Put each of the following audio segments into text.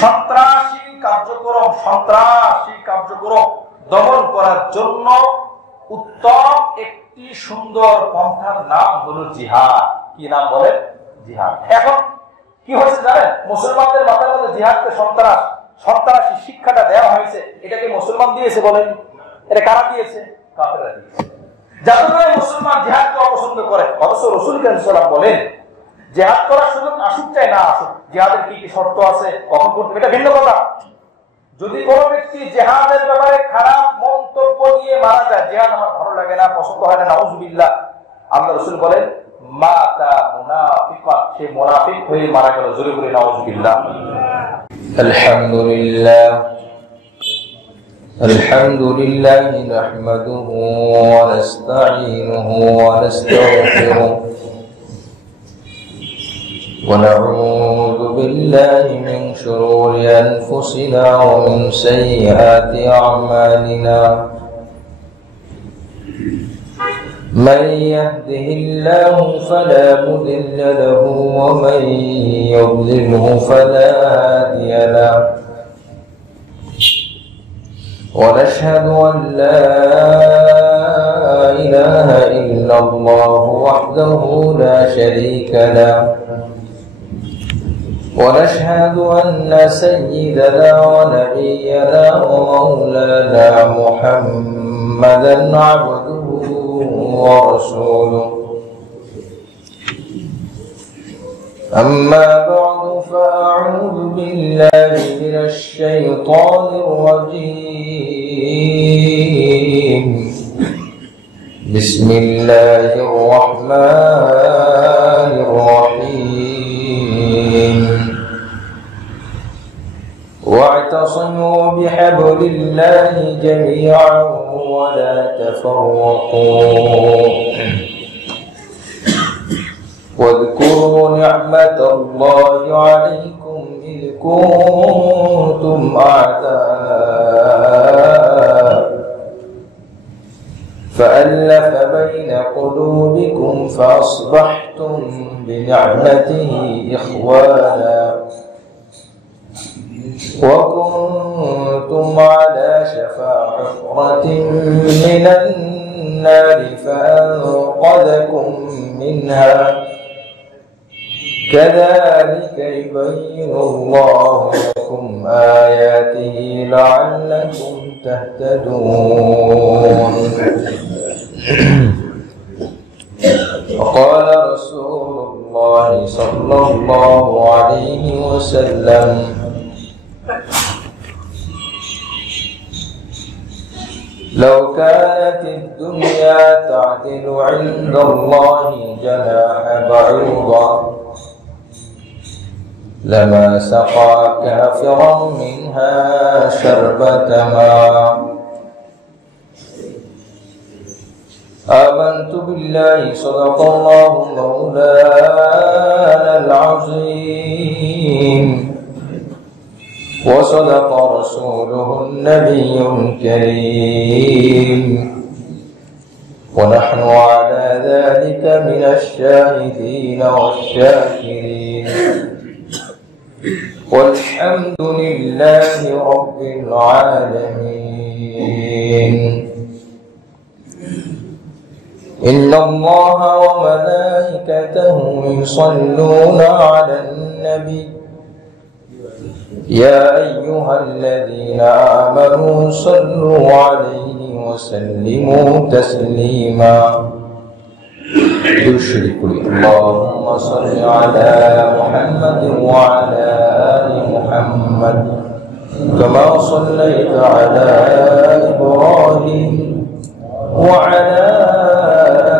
সন্ত্রাসী কার্যক্রম দমন করার জন্য উত্তম একটি সুন্দর পন্থার নাম হলো জিহাদ। কি নাম বলে? জিহাদ। এখন কি হয়েছে জানেন, মুসলমানদের মাথার মধ্যে জিহাদকে সন্ত্রাসী শিক্ষাটা দেওয়া হয়েছে। এটাকে মুসলমান দিয়েছে বলেন? এটা কারা দিয়েছে? কাফেররা দিয়েছে। যাতে করে মুসলমান জিহাদকে অপছন্দ করে, অথচ রাসূল কারীম সাল্লাল্লাহু আলাইহি ওয়াসাল্লাম বলেন জিহাদ করার সুযোগ আসুক চাই না আসুক, জিহাদের কি কি শর্ত আছে, কখন করতে, এটা ভিন্ন কথা। যদি কোনো ব্যক্তি জিহাদের ব্যাপারে খারাপ মন্তব্য নিয়ে মারা যায়, জিহাদ আমার ভালো লাগে না, পছন্দ হয় না, নাউযুবিল্লাহ, আল্লাহ রাসূল বলেন মাতা মুনাফিকান, সে মুনাফিক হয়ে মারা গেল। জোরে বলে নাউযুবিল্লাহ। আলহামদুলিল্লাহ নাহমাদুহু ওয়া নাস্তাঈনুহু ওয়া নাস্তাগফিরুহু ونعوذ بالله من شرور أنفسنا ومن سيئات أعمالنا من يهده الله فلا مضل له ومن يضلله فلا هادي له ونشهد أن لا إله إلا الله وحده لا شريك له ونشهد أن سيدنا ونبينا ومولانا محمدا عبده ورسوله أما بعد فأعوذ بالله من الشيطان الرجيم بسم الله الرحمن الرحيم واعتصموا بحبل الله جميعا ولا تفرقوا واذكروا نعمة الله عليكم إذ كنتم أعداء فألف بين قلوبكم فأصبحتم بنعمته إخوانا وكنتم على شفا حفرة من النار فأنقذكم منها كذلك يبين الله لكم آياته لعلكم تهتدون وقال رسول الله صلى الله عليه وسلم لو كانت الدنيا تعدل عند الله جناح بعوضة لما سقى كافرا منها شربة ماء آمنت بالله صدق الله مولانا العظيم وصدق رسوله النبي الكريم ونحن على ذلك من الشاهدين والشاكرين والحمد لله رب العالمين إن الله وملائكته يصلون على النبي يا أيها الذين آمنوا صلوا عليه وسلموا تسليما يشرك اللهم صل على محمد وعلى آل محمد كما صليت على إبراهيم وعلى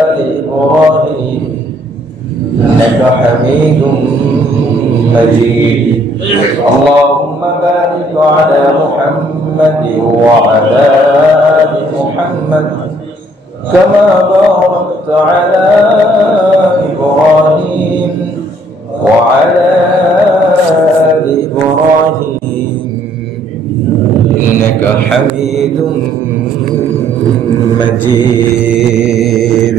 آل إبراهيم إنك حميد مجيد اللهم بارك على محمد وعلى آل محمد كما باركت على إبراهيم وعلى آل إبراهيم إنك حميد مجيد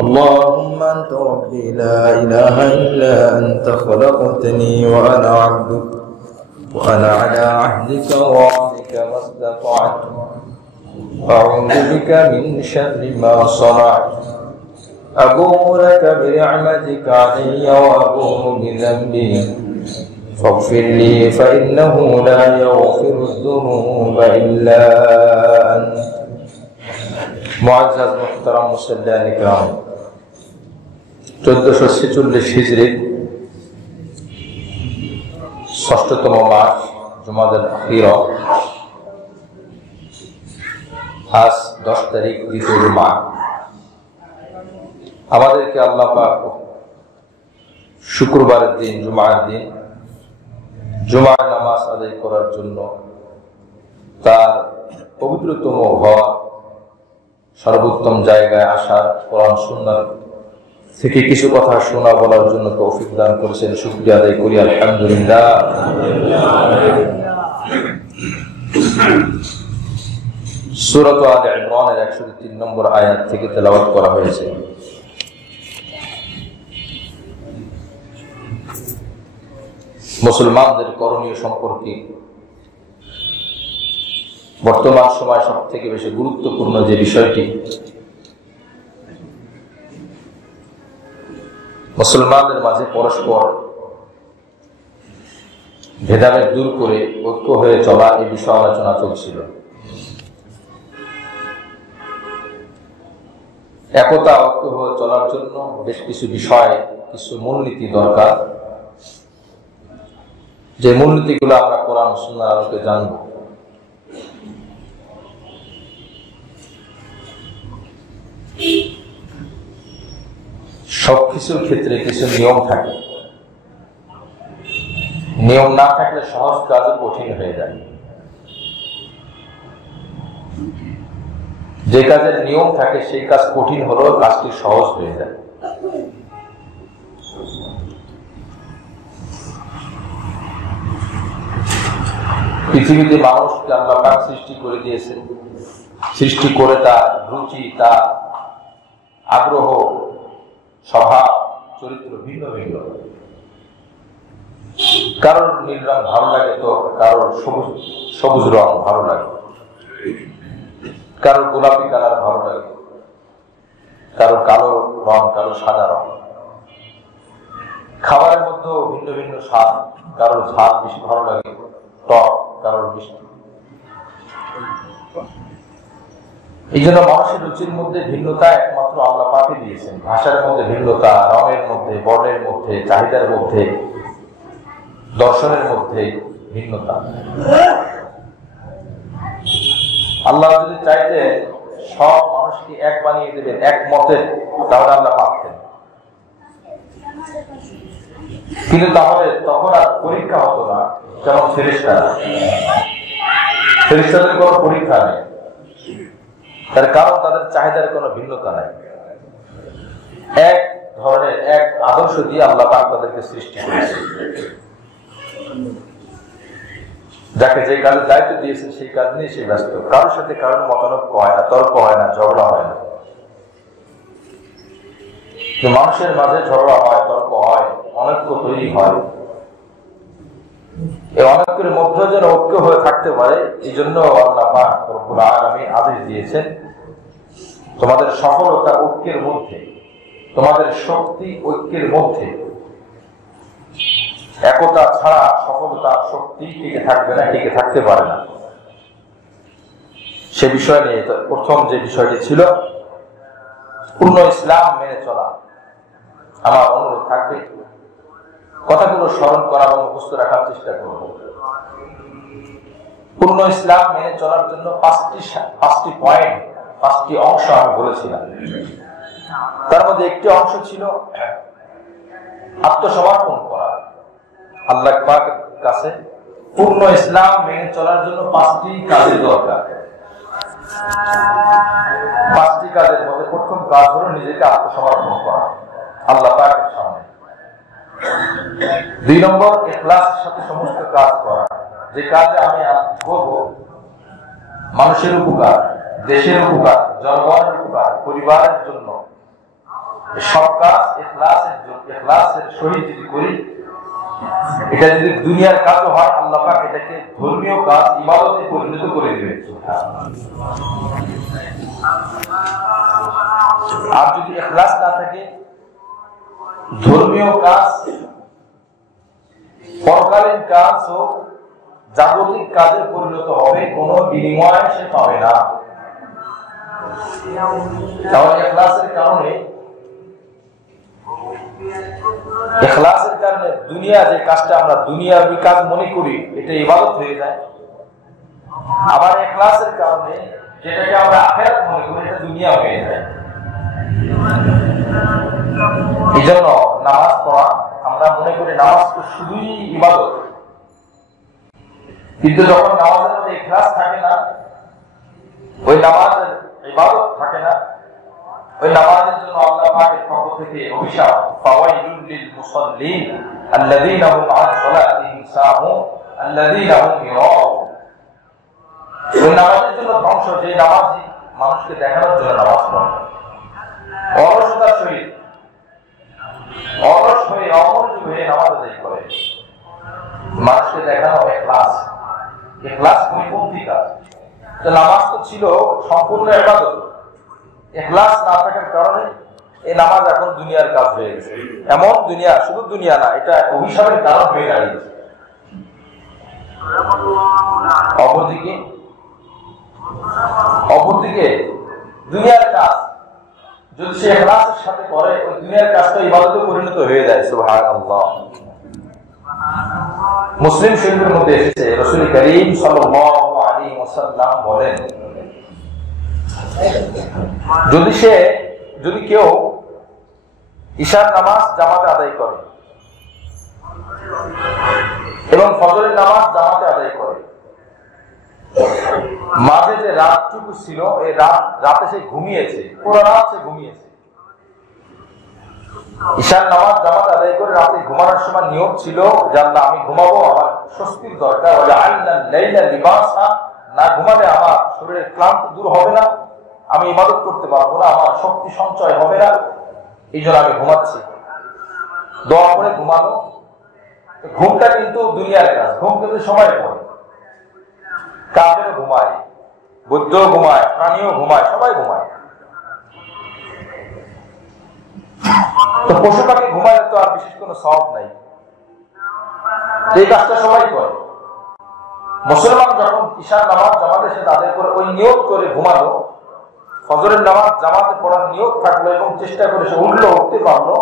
اللهم أنت ربي لا إله إلا أنت خلقتني وأنا عبدك وأنا على عهدك ووعدك ما استطعت أعوذ بك من شر ما صنعت أبوء لك بنعمتك علي وأبوء بذنبي فاغفر لي فإنه لا يغفر الذنوب إلا أنت معزز محترم মুসল্লিয়ান ইকরাম 1446 হিজরির ষষ্ঠতম মাস জুমাদাল আখিরা আজ 10 তারিখ দ্বিতীয় জুমা আমাদেরকে আল্লাহ পাক শুক্রবারের দিন জুমার দিন জুমার নামাজ আদায় করার জন্য তার পবিত্রতম ঘর সর্বোত্তম জায়গায় আসার কোরআন সুন্নাহ থেকে কিছু কথা শোনা বলার জন্য তৌফিক দান করেছেন শুকরিয়া আদায় করি আলহামদুলিল্লাহ। সূরা আলে ইমরানের 103 নম্বর আয়াত থেকে তেলাওয়াত করা হয়েছে। মুসলমানদের করণীয় সম্পর্কে বর্তমান সময় সব থেকে বেশি গুরুত্বপূর্ণ যে বিষয়টি, মুসলমানদের মাঝে পরস্পর ভেদাভেদ দূর করে ঐক্য হয়ে চলা এই বিষয়ে আলোচনা চলছিল। একতা ঐক্য হয়ে চলার জন্য বেশ কিছু বিষয়, কিছু মূলনীতি দরকার, যে মূলনীতিগুলো আমরা কোরআন সুন্নাহর আলোকে জানব। সবকিছুর ক্ষেত্রে কিছু নিয়ম থাকে, নিয়ম না থাকলে সহজ কাজও কঠিন হয়ে যায়। যে কাজের নিয়ম থাকে সেই কাজ কঠিন হলেও কাজটি সহজ হয়ে যায়। পৃথিবীতে মানুষকে আল্লাহ পাক সৃষ্টি করে দিয়েছেন, সৃষ্টি করে তার রুচি, তার আগ্রহ, স্বভাব, চরিত্র ভিন্ন ভিন্ন। কারোর নীল রং ভালো লাগে তো কারোর সবুজ রং ভালো লাগে, কারোর গোলাপি কালার ভালো লাগে, কারোর কালো রং, কারোর সাদা রং। খাবারের মধ্যেও ভিন্ন ভিন্ন স্বাদ, কারোর ঝাল বেশি ভালো লাগে, টক, কারোর মিষ্টি। এই জন্য মানুষের রুচির মধ্যে ভিন্নতা একমাত্র আল্লাহ পাকই দিয়েছেন। ভাষার মধ্যে ভিন্নতা, রঙের মধ্যে, বর্ণের মধ্যে, চাহিদার মধ্যে, দর্শনের মধ্যে ভিন্নতা। আল্লাহ যদি চাইতে সব মানুষকে এক বানিয়ে দেবেন, এক মতের, তাহলে আল্লাহ পারতেন। কিন্তু তাহলে তখন আর পরীক্ষা হতো না, যেমন ফেরেশতাদের কোনো পরীক্ষা নেই, তার কারণ তাদের চাহিদার কোনো ভিন্নতা নাই। এক ধরনের এক আদর্শ দিয়ে আল্লাহ পাক তাদেরকে সৃষ্টি করেছে। যাকে যে কাজের দায়িত্ব দিয়েছেন সেই কাজ নিয়ে সে ব্যস্ত। কারোর সাথে কারোর মতানৈক্য হয় না, তর্ক হয় না, ঝগড়া হয় না। মানুষের মাঝে ঝগড়া হয়, তর্ক হয়, অনৈক্য তৈরি হয়। এই অনৈক্যের মধ্যে যেন ঐক্য হয়ে থাকতে পারে, এই জন্য আল্লাহ পাক রব্বুল আলামিন আদেশ দিয়েছেন, তোমাদের সফলতা ঐক্যের মধ্যে, তোমাদের শক্তি ঐক্যের মধ্যে। একতা ছাড়া সফলতা, শক্তি টিকে থাকবে না, টিকে থাকতে পারে না। সে বিষয় নিয়ে প্রথম যে বিষয়টি ছিল, পূর্ণ ইসলাম মেনে চলা। আমার অনুরোধ থাকবে কথাগুলো স্মরণ করা এবং মুখস্থ রাখার চেষ্টা করব। পূর্ণ ইসলাম মেনে চলার জন্য পাঁচটি পয়েন্ট, পাঁচটি অংশ আমি বলেছিলাম। তার মধ্যে একটি অংশ ছিল আত্মসমর্পণ করা আল্লাহ পাকের কাছে। পূর্ণ ইসলাম মেনে চলার জন্য পাঁচটি কাজের দরকার। পাঁচটি কাজের মধ্যে প্রথম কাজ হলো নিজেকে আত্মসমর্পণ করা আল্লাহ পাকের সামনে। 2 নম্বর, ইখলাসের সাথে সমস্ত কাজ করা। যে কাজে আমি করব মানুষের উপকার, দেশের উপকার, জনগণের উপকার, পরিবারের জন্য, সব কাজ ইখলাসের সহিত যদি করি এটা যদি দুনিয়ার কাজও হয় আল্লাহ পাক এটাকে ধর্মীয় কাজ ইবাদতে পরিণত করে দিবে। আর যদি ইখলাস না থাকে, ধর্মীয় কাজ পরকালীন কাজ হোক জাগতিক কাজে পরিণত হবে, কোনো বিনিময় সে পাবে না। তাহলে ইখলাসের কারণে দুনিয়া যে কাজটা আমরা দুনিয়াবি কাজ মনে করি এটা ইবাদত হয়ে যায়, আবার ইখলাসের কারণে যেটাকে আমরা আখিরাত মনে করি এটা দুনিয়া হয়ে যায়। এই জন্য নামাজ পড়া আমরা মনে করি নামাজ তো শুধুই ইবাদত, কিন্তু যখন নামাজের মধ্যে ইখলাস থাকে না, ওই নামাজের ইবাদত থাকে না, ওই নামাজের জন্য আল্লাহ পাকের পক্ষ থেকে অভিশাপ, ফাওয়াইলুল লিল মুসাল্লিন আল্লাযীনা হুম আন সালাতিহিম সাহুন আল্লাযীনা হুম ইরাউন। ওই নামাজের জন্য ধ্বংস, যে নামাজি মানুষকে দেখানোর জন্য নামাজ পড়ে, অলসতার সহিত অলস হয়ে অমনোযোগী হয়ে নামাজ আদায় করে, মানুষকে দেখানো ইখলাস, ইখলাস পরিপন্থী কাজ। তো নামাজ তো ছিল সম্পূর্ণ ইবাদত, ইখলাস না থাকার কারণে এই নামাজ এখন দুনিয়ার কাজ হয়ে গেছে। এমন দুনিয়া, শুধু দুনিয়া না, এটা অভিশাপের কারণ হয়ে দাঁড়িয়েছে। অপরদিকে দুনিয়ার কাজ যদি সে ইখলাসের সাথে করে, ওই দুনিয়ার কাজটা ইবাদতে পরিণত হয়ে যায়। সুবহানাল্লাহ। মুসলিম শরীফের মধ্যে এসেছে রাসূল করিম সাল্লাল্লাহু আলাইহি ওয়াসাল্লাম বলেন, যদি কেউ ঈশার নামাজ জামাতে আদায় করে এবং ফজরের নামাজ জামাতে আদায় করে, মাঝে যে রাতটুকু ছিল এই রাতে সে ঘুমিয়েছে, পুরো রাত সে ঘুমিয়েছে, ঈশার নামাজ জামাতে আদায় করে রাতে ঘুমানোর সময় নিয়ত ছিল যে আল্লাহ আমি ঘুমাবো, আমার স্বস্তির দরকার, না ঘুমালে আমার শরীরের ক্লান্ত দূর হবে না, আমি ইবাদত করতে পারবো না, আমার শক্তি সঞ্চয় হবে না, এই জন্য আমি ঘুমাচ্ছি। দোয়া করে ঘুমানো। ঘুমটা কিন্তু দুনিয়ার কাজ, ঘুম কিন্তু সময় পড়ে, কাফেরও ঘুমায়, বৌদ্ধও ঘুমায়, প্রাণীও ঘুমায়, সবাই ঘুমায়। তো পশু পাখি ঘুমালে তো আর বিশেষ কোনো সওয়াব নাই, এই কাজটা সবাই করে। মুসলমান যখন ঈশার নামাজ জামাতের সাথে আদায় করে ওই নিয়ত করে ঘুমালো, ফজরের নামাজ জামাতে পড়ার নিয়ত থাকলো এবং চেষ্টা করে সে উঠতে পারলো,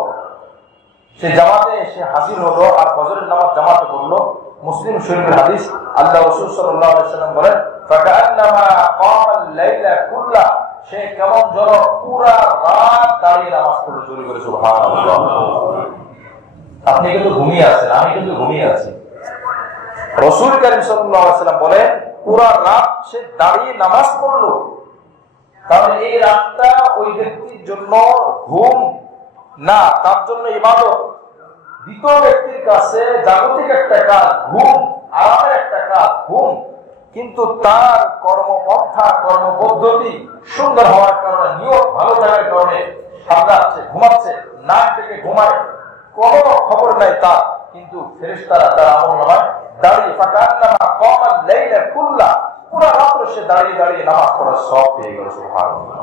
সে জামাতে এসে হাজির হলো আর ফজরের নামাজ জামাতে পড়লো। মুসলিম শরীফের হাদিস, আল্লাহ রাসূল সাল্লাল্লাহু আলাইহি ওয়াসাল্লাম বলেন, ফাকান্নামা কামাল লাইলা কুল্লা, সে কেমন যেন পুরা রাত দাঁড়িয়ে নামাজ পড়লো। জোরে করে সুবহানাল্লাহ। আপনি কিন্তু ঘুমিয়ে আছেন, আমি কিন্তু ঘুমিয়ে আছি। রাসূল কারীম সাল্লাল্লাহু আলাইহি ওয়াসাল্লাম বলেন পুরা রাত সে দাঁড়িয়ে নামাজ পড়লো, তাহলে এই রাতটা ওই ব্যক্তির জন্য ঘুম না, তার জন্য ইবাদত। দ্বিতীয় ব্যক্তির কাছে জাগতিক একটা কাজ ঘুম, আরামের একটা কাজ ঘুম, কিন্তু তার কর্মপন্থা কর্মপদ্ধতি সুন্দর হওয়ার কারণে, নিয়ত ভালো থাকার কারণে সামলাচ্ছে, ঘুমাচ্ছে, নাক থেকে ঘুমায়, কোনো খবর নাই তার, কিন্তু ফেরেশতারা তার আমলনামায় দাঁড়িয়ে ফাকান্নামা কামাল লাইলা কুল্লা, পুরা রাত্র সে দাঁড়িয়ে দাঁড়িয়ে নামাজ পড়ার সওয়াব পেয়ে গেল। সুবহানাল্লাহ।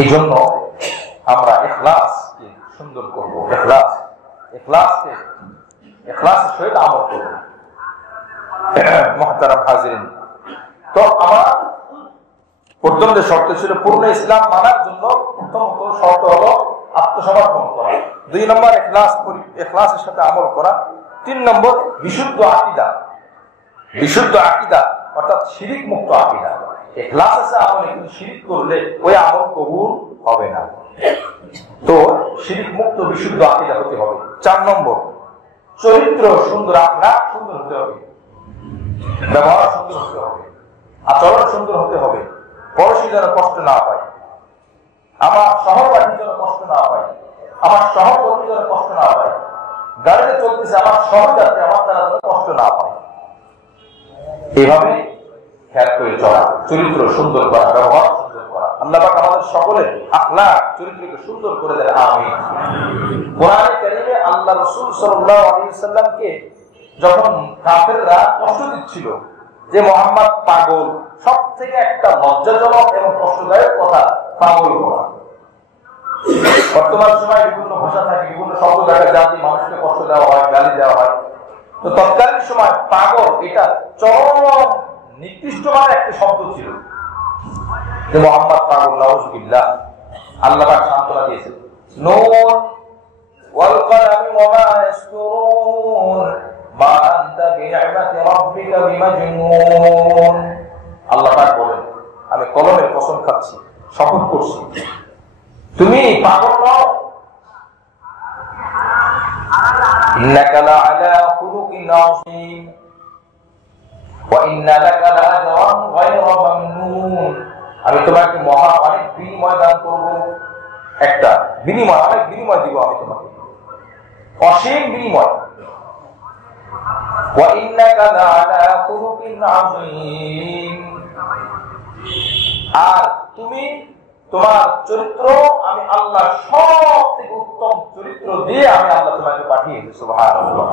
এই জন্য আমরা ইখলাসকে সুন্দর করব, ইখলাসের সহিত আমল করব। মুহতারাম হাজিরিন, তো আমার প্রথম যে শর্ত ছিল পূর্ণ ইসলাম মানার জন্য, প্রথমত শর্ত হলো আত্মসমর্পণ করা, 2 নম্বর ইখলাসের সাথে আমল করা, 3 নম্বর বিশুদ্ধ আকীদা অর্থাৎ শিরিক মুক্ত আকীদা। ইখলাস আছে আমলে, কিন্তু শিরিক করলে ওই আমল কবুল হবে না। তো শিরিক মুক্ত বিশুদ্ধ আকীদা হতে হবে। 4 নম্বর চরিত্র সুন্দর, আখলাক সুন্দর হতে হবে, ব্যবহার সুন্দর হতে হবে, আচরণ সুন্দর হতে হবে, পড়োশী যেন কষ্ট না পায়, আমার সহপাঠী যেন কষ্ট না পায়, আমার সহকর্মী যেন কষ্ট না পায়, গাড়িতে চলতেছে আমার সহযাত্রী আমার তারা যেন কষ্ট না পায়। এইভাবে খেয়াল করে চলা, চরিত্র সুন্দর করা, ব্যবহার সুন্দর করা। আল্লাহ পাক আমাদের সকলের আখলাক চরিত্রকে সুন্দর করে দেন, আমিন। কোরআনে কারীমে আল্লাহ রাসূল সাল্লাল্লাহু আলাইহি ওয়াসাল্লামকে যখন কাফেররা কষ্ট দিচ্ছিল যে মুহাম্মদ পাগল, সবথেকে একটা লজ্জাজনক এবং কষ্টদায়ক কথা পাগল বলা। বর্তমান সময়ে বিভিন্ন ভাষা থাকে, বিভিন্ন শব্দ থাকে, জাতি মানুষকে কষ্ট দেওয়া হয়, গালি দেওয়া হয়। তো তৎকালীন সময় পাগল এটা চরম নিকৃষ্টমান একটি শব্দ ছিল যে মুহাম্মদ পাগল, নাউযুবিল্লাহ। আল্লাহ পাক সান্ত্বনা দিয়েছেন, নূন ওয়াল কলামি ওয়া মা ইয়াসতুরুন মা আনতা বিনি'মাতি রাব্বিকা বিমাজনুন। আল্লাহ পাক বলেন, আমি কলমের কসম খাচ্ছি, শপথ করছি, তুমি পাগল নও। ইন্নাকা লা'আলা খুলুকিন আযীম ওয়া ইন্না লাকা লা'আজরান গায়রা মামনুন। আমি তোমাকে মহা অনেক বিনিময় দান করব, একটা বিনিময়, অনেক বিনিময় দিব আমি তোমাকে, অসীম বিনিময়। ওয়া ইন্নাকা লা'আলা খুলুকিন আযীম, আর তুমি তোমার চরিত্র আমি আল্লাহ সব থেকে উত্তম চরিত্র দিয়ে আমি আল্লাহ তোমাকে পাঠিয়েছি। সুবহানাল্লাহ।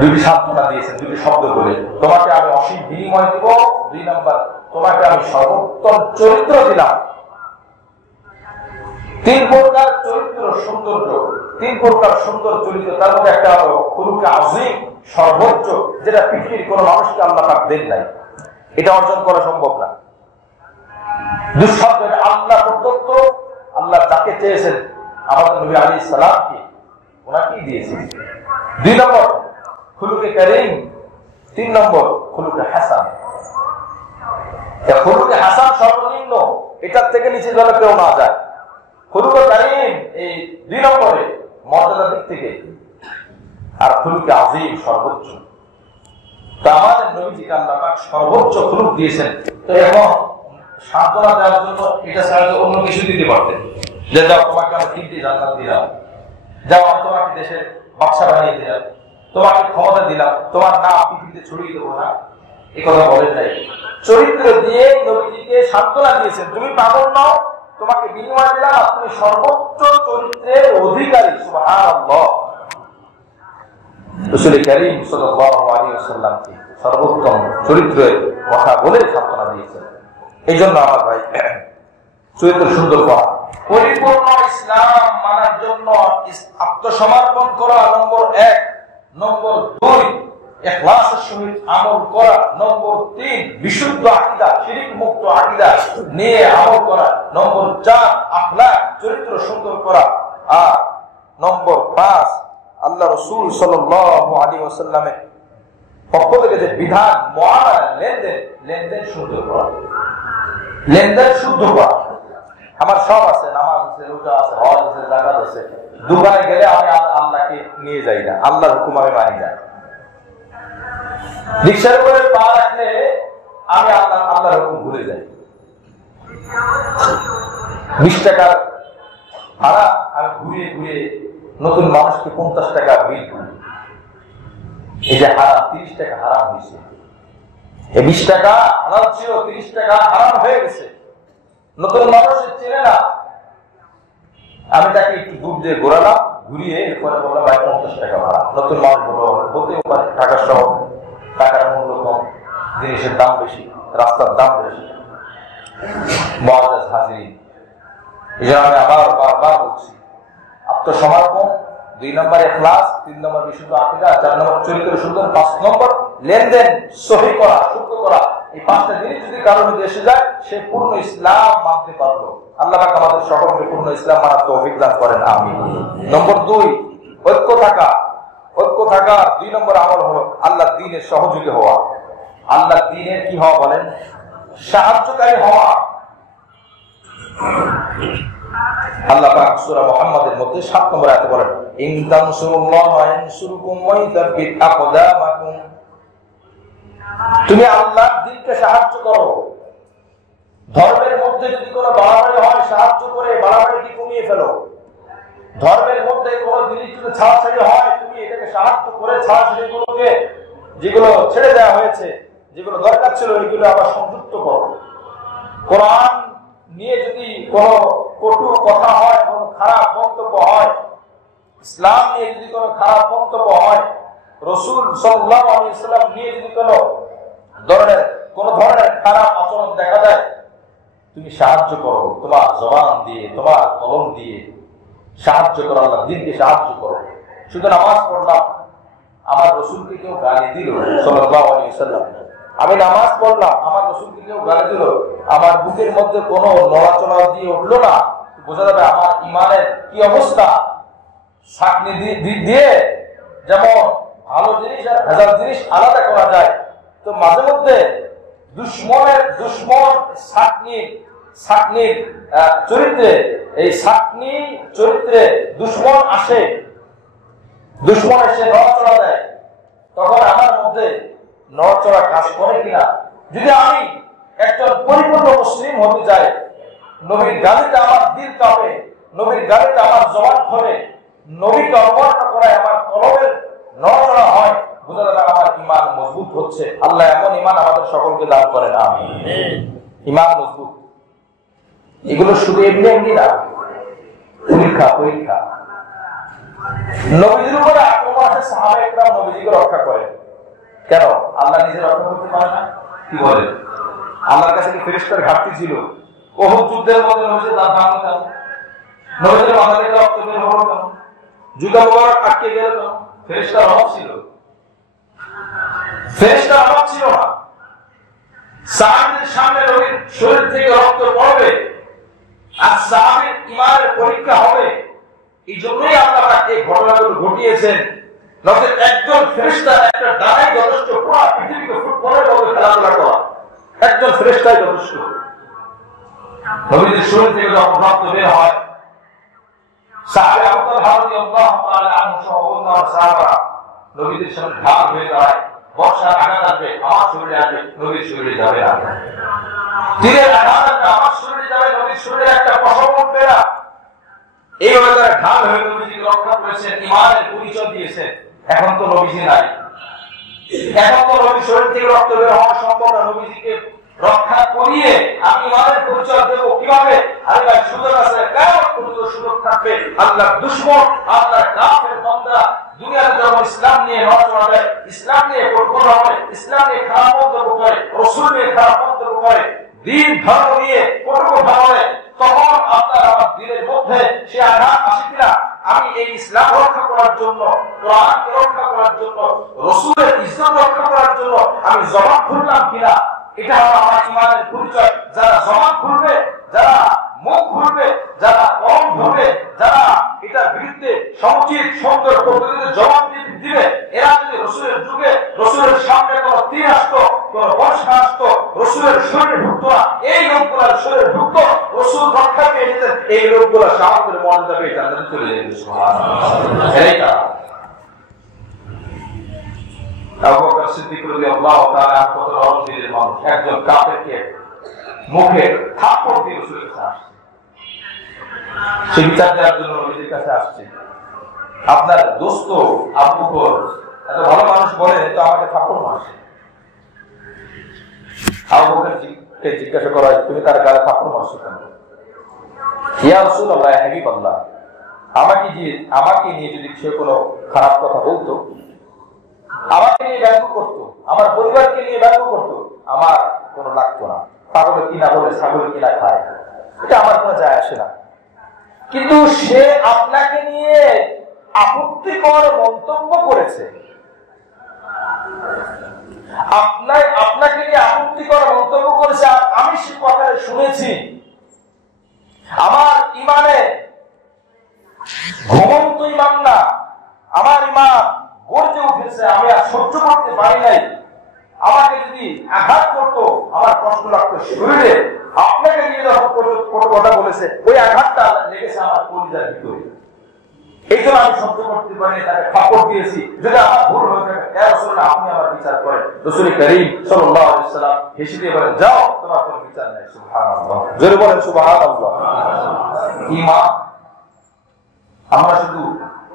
দুটি সান্ত্বনা দিয়েছেন, দুটি শব্দ বলে, তোমাকে আমি অসীম বিনিময় দিব, 2 নম্বর তোমাকে আমি সর্বোত্তম চরিত্র দিলাম। 3 প্রকার চরিত্র সৌন্দর্য, 3 প্রকার সুন্দর চরিত্র, তার মধ্যে একটা হলো খুলুকে আযীম, সর্বোচ্চ, যেটা পৃথিবীর কোন মানুষকে আল্লাহ পাক দেন নাই, এটা অর্জন করা সম্ভব না। দুঃশব্দ, আল্লাহ প্রদত্ত, আল্লাহ যাকে চেয়েছেন আমাদের নবী আলাইহিস সালামকে ওনাকেই দিয়েছেন। 2 নম্বর খুলুকে কারীম, 3 নম্বর খুলুকে হাসান। খুলুকে হাসান সর্বনিম্ন, এটার থেকে নিচে যেন কেউ না যায়। খুলুকে কারীম এই 2 নম্বরে মর্যাদার দিক থেকে, আর খুলুকে আযীম সর্বোচ্চ। তো আমাদের নবীজিকে আল্লাহ পাক সর্বোচ্চ খুলুক দিয়েছেন। তো এখন সান্ত্বনা দেওয়ার জন্য এটা ছাড়া অন্য কিছু দিতে পারতেন, যে যাও তোমাকে আমি 3টি জান্নাত দিলাম, যাও আমি তোমাকে দেশের বাদশা বানিয়ে দিলাম, তোমাকে ক্ষমতা দিলাম, তোমার নাম পৃথিবীতে ছড়িয়ে দেবো না, এই কথা বলেন নাই। চরিত্র দিয়ে নবীজিকে সান্ত্বনা দিয়েছেন, তুমি পাগল নও, তোমাকে বিনিময় দিলাম, আর তুমি সর্বোচ্চ চরিত্রের অধিকারী। সুবহানাল্লাহ। রাসূল কারীম সাল্লাল্লাহু আলাইহি ওয়াসাল্লামকে সর্বোত্তম চরিত্রের কথা বলে সান্ত্বনা দিয়েছেন। এই জন্য আমার ভাই, চরিত্র সুন্দর করা, পরিপূর্ণ ইসলাম মানার জন্য আত্মসমর্পণ করা নম্বর 1, নম্বর 2 ইখলাসের সহিত আমল করা, নম্বর 3 বিশুদ্ধ আকীদা, শিরক মুক্ত আকীদা নিয়ে আমল করা, নম্বর 4 আখলাক চরিত্র সুন্দর করা, আর নম্বর 5 আল্লাহ রাসূল সাল্লাল্লাহু আলাইহি ওয়াসাল্লামের পক্ষ থেকে যে বিধান, মুআমালা, লেনদেন শুদ্ধ করা, লেনদেন শুদ্ধ করা। আমার সব আছে, নামাজ আছে, রোজা আছে, হজ আছে, যাকাত আছে, দোকানে গেলে আমি আল্লাহকে নিয়ে যাই না, আল্লাহর হুকুম আমি মানি না। রিকশার উপরে পা রাখলে আমি আল্লাহর হুকুম ভুলে যাই। 20 টাকার ভাড়া আমি ঘুরিয়ে ঘুরিয়ে নতুন মানুষকে 50 টাকা বিল করি। এই যে হারাম, 30 টাকা হারাম হয়েছে, এই 20 টাকা হালাল ছিল, 30 টাকা হারাম হয়ে গেছে। নতুন মানুষ চেনে না, আমি তাকে একটু দূর দিয়ে ঘোরালাম, ঘুরিয়ে এরপরে বললাম ভাই 50 টাকা ভাড়া। নতুন মানুষ বলতেও পারে টাকা সহ, টাকার মূল্য কম, জিনিসের দাম বেশি, রাস্তার দাম বেশি। মুআজ্জাজ হাজিরিন, এই জন্য আমি আবার বারবার বলছি, আত্মসমর্পণ, 2 নম্বর ইখলাস, 3 নম্বর বিশুদ্ধ আকীদা, 4 নম্বর চরিত্র সুন্দর, 5 নম্বর লেনদেন সহি করা, শুদ্ধ করা। এই 5টা জিনিস যদি কারোর মধ্যে এসে যায়, সে পূর্ণ ইসলাম মানতে পারলো। আল্লাহ পাক আমাদের সকলকে পূর্ণ ইসলাম মানার তৌফিক দান করেন, আমিন। নম্বর 2 ঐক্য থাকা। ঐক্য থাকা 2 নম্বর আমল হলো আল্লাহর দ্বীনের সহযোগী হওয়া। আল্লাহর দ্বীনের কি হওয়া বলেন? সাহায্যকারী হওয়া। আল্লাহ পাক সূরা মুহাম্মাদের মধ্যে 7 নম্বর আয়াতে বলেন, ইন তানসুরুল্লাহা ইয়ানসুরকুম ওয়া ইউসাব্বিত আকদামাকুম। তুমি আল্লাহর দ্বীনকে সাহায্য করো। ধর্মের মধ্যে যদি কোনো বাড়াবাড়ি হয়, সাহায্য করে বাড়াবাড়িকে কমিয়ে ফেলো। ধর্মের মধ্যে কোনো জিনিস যদি ছাড়াছাড়ি হয়, তুমি এটাকে সাহায্য করে ছাড়াছাড়িগুলোকে, যেগুলো ছেড়ে দেওয়া হয়েছে, যেগুলো দরকার ছিল, এগুলো আবার সংযুক্ত করো। কোরআন নিয়ে যদি কোনো কটু কথা হয়, কোনো খারাপ মন্তব্য হয়, ইসলাম নিয়ে যদি কোনো খারাপ মন্তব্য হয়, রাসূল সাল্লাল্লাহু আলাইহি ওয়াসাল্লাম নিয়ে যদি কোনো ধরনের খারাপ আচরণ দেখা যায়, তুমি সাহায্য করো তোমার জবান দিয়ে, তোমার কলম দিয়ে সাহায্য করো, আল্লাহর দ্বীনকে সাহায্য করো। শুধু নামাজ পড়লাম, আমার রাসূলকে কেউ গালি দিল সাল্লাল্লাহু আলাইহি ওয়াসাল্লাম, আমি নামাজ পড়লাম, আমার রাসূলকে কেউ গালি দিল, আমার বুকের মধ্যে কোনো নড়াচড়া দিয়ে উঠলো না, বোঝা যাবে আমার ঈমানের কি অবস্থা। সাকনি দিয়ে যেমন ভালো জিনিস আর ভেজাল জিনিস আলাদা করা যায়, তো মাঝে মধ্যে দুশ্মন সাকনির চরিত্রে, এই সাকনি চরিত্রে দুশ্মন আসে, দুশ্মন এসে নড়াচড়া দেয়, তখন আমার মধ্যে নড়াচড়া কাজ করে কিনা। যদি আমি একজন পরিপূর্ণ মুসলিম হতে চাই, নবীর গালিতে আমার দিল কাঁপে, নবীর গালিতে আমার জবান খোলে, নবীকে অবমাননা করায় আমার কলমের নড়াচড়া হয়, বোঝা যাবে আমার ঈমান মজবুত হচ্ছে। আল্লাহ এমন ঈমান আমাদের সকলকে দান করেন, আমিন। ঈমান মজবুত, এগুলো শুধু এমনি না, পরীক্ষা। নবীজির উপরে আক্রমণ আছে, সাহাবায়ে কেরাম নবীজিকে রক্ষা করে। কেন? আল্লাহ নিজে রক্ষা করতে পারে না? কি বলে? আল্লাহর কাছে কি ফেরেশতার ঘাটতি ছিল? উহুদ যুদ্ধের মধ্যে নবীজি দাঁত ভাঙলো কেন? নবীজির মাথা থেকে রক্ত বের হলো কেন? জুতা মোবারক আটকে গেল কেন? ফেরেশতার অভাব ছিল? ফেরেশতার অভাব ছিল না। সাহাবীদের সামনে নবীর শরীর থেকে রক্ত পড়বে আর সাহাবীর ঈমানের পরীক্ষা হবে, এই জন্যই আল্লাহ এই ঘটনাগুলো ঘটিয়েছেন। নচেত একজন ফেরেশতা একটা ডানায় যথেষ্ট, পুরো পৃথিবীকে ফুটবলের মতো খেলাধুলা করা একজন ফেরেশতাই যথেষ্ট। নবীদের শরীর থেকে যখন রক্ত বের হয়, সাহাবী আবু তালহা রাদিয়াল্লাহু তাআলা আনহু সহ অন্যান্য সাহাবারা নবীদের সামনে ঢাল হয়ে দাঁড়ায়, বর্ষার আঘাত আসবে আমার শরীরে আসবে, নবীর শরীরে যাবে না। তীরের আঘাত আসবে আমার শরীরে যাবে, নবীর শরীরে একটা পশম উঠবে না। এইভাবে তারা ঢাল হয়ে নবীজিকে রক্ষা করেছেন, ঈমানের পরিচয় দিয়েছেন। এখন তো নবীজি নাই, এখন তো নবীর শরীর থেকে রক্ত বের হওয়া সম্ভব না। নবীজিকে রক্ষা করিয়ে আমি ঈমানের পরিচয় দেব কিভাবে? আরে ভাই, সুযোগ আছে, কিয়ামত পর্যন্ত সুযোগ থাকবে। আল্লাহর দুশমন, আল্লাহর কাফের বান্দা দুনিয়াতে যখন ইসলাম নিয়ে নড়াচড়া দেয়, ইসলাম নিয়ে কথা বলে, ইসলাম নিয়ে খারাপ মন্তব্য করে, রাসূল নিয়ে খারাপ মন্তব্য করে, দ্বীন ধর্ম নিয়ে কটু কথা বলে, তখন আপনার আমার দিলের মধ্যে সে আঘাত আসে কিনা? আমি এই ইসলাম রক্ষা করার জন্য, কোরআনকে রক্ষা করার জন্য, রাসূলের ইজ্জত রক্ষা করার জন্য আমি জবান খুললাম কিনা? এটা হলো আমার ঈমানের পরিচয়। যারা জবান খুলবে, যারা মুখ খুলবে, যারা কলম ধরবে, যারা এটার বিরুদ্ধে সমুচিত সুন্দর পদ্ধতিতে জবাব দিবে, এরা যদি রাসূলের যুগে রাসূলের সামনে কোনো তীর আসতো, কোনো বর্ষা আসতো, রাসূলের শরীরে ঢুকতো না, এই লোকগুলোর শরীরে ঢুকতো, রাসূল রক্ষা পেয়ে যেতেন, এই লোকগুলো শাহাদাতের মর্যাদা পেয়ে জান্নাতে চলে যেত। সুবহানাল্লাহ। এইটা আবু বকর সিদ্দিক রাদিয়াল্লাহু তাআলা কত নরম দিলের মানুষ, একজন কাফেরকে মুখে থাপ্পড় দিয়ে রাসূলের কাছে আসছে, সে বিচার দেওয়ার জন্য নবীজির কাছে আসছে। আপনার দোস্ত আবু বকর এত ভালো মানুষ বলে তো আমাকে থাপ্পড় মারছে। আবু বকরকে জিজ্ঞাসা করা, তুমি তার গালে থাপ্পড় মারছো কেন? ইয়া রাসূলুল্লাহ, ইয়া হাবিবাল্লাহ, আমাকে নিয়ে যদি সে কোনো খারাপ কথা বলতো, আমাকে নিয়ে ব্যঙ্গ করতো, আমার পরিবারকে নিয়ে ব্যঙ্গ করতো, আমার কোনো লাগতো না। পাগলে কিনা বলে ছাগল কিনা খায়, এটা আমার কোনো যায় আসে না। কিন্তু সে আপনাকে নিয়ে আপত্তিকর মন্তব্য করেছে, আপনাকে নিয়ে আপত্তিকর মন্তব্য করেছে, আমি সে কথা শুনেছি। আমার ঈমানে ঘুমন্ত ঈমান না, আমার ঈমান গর্জে উঠেছে, আমি আর সহ্য করতে পারি নাই। আমাকে যদি আঘাত করতো আমার কষ্ট লাগতো শরীরে, আপনাকে নিয়ে যখন কথা বলেছে ওই আঘাতটা লেগেছে আমার কলিজার ভিতরে, এই জন্য আমি সহ্য করতে পারি, তাকে থাপ্পড় দিয়েছি। যদি আমার ভুল হয়ে থাকে, ইয়া রাসূলুল্লাহ, আপনি আমার বিচার করেন। রাসূল করিম সাল্লাল্লাহু আলাইহি ওয়াসাল্লাম হেসে দিয়ে বলেন, যাও, তোমার কোনো বিচার নাই। সুবহানাল্লাহ, জোরে বলেন সুবহানাল্লাহ। ঈমান, আমরা শুধু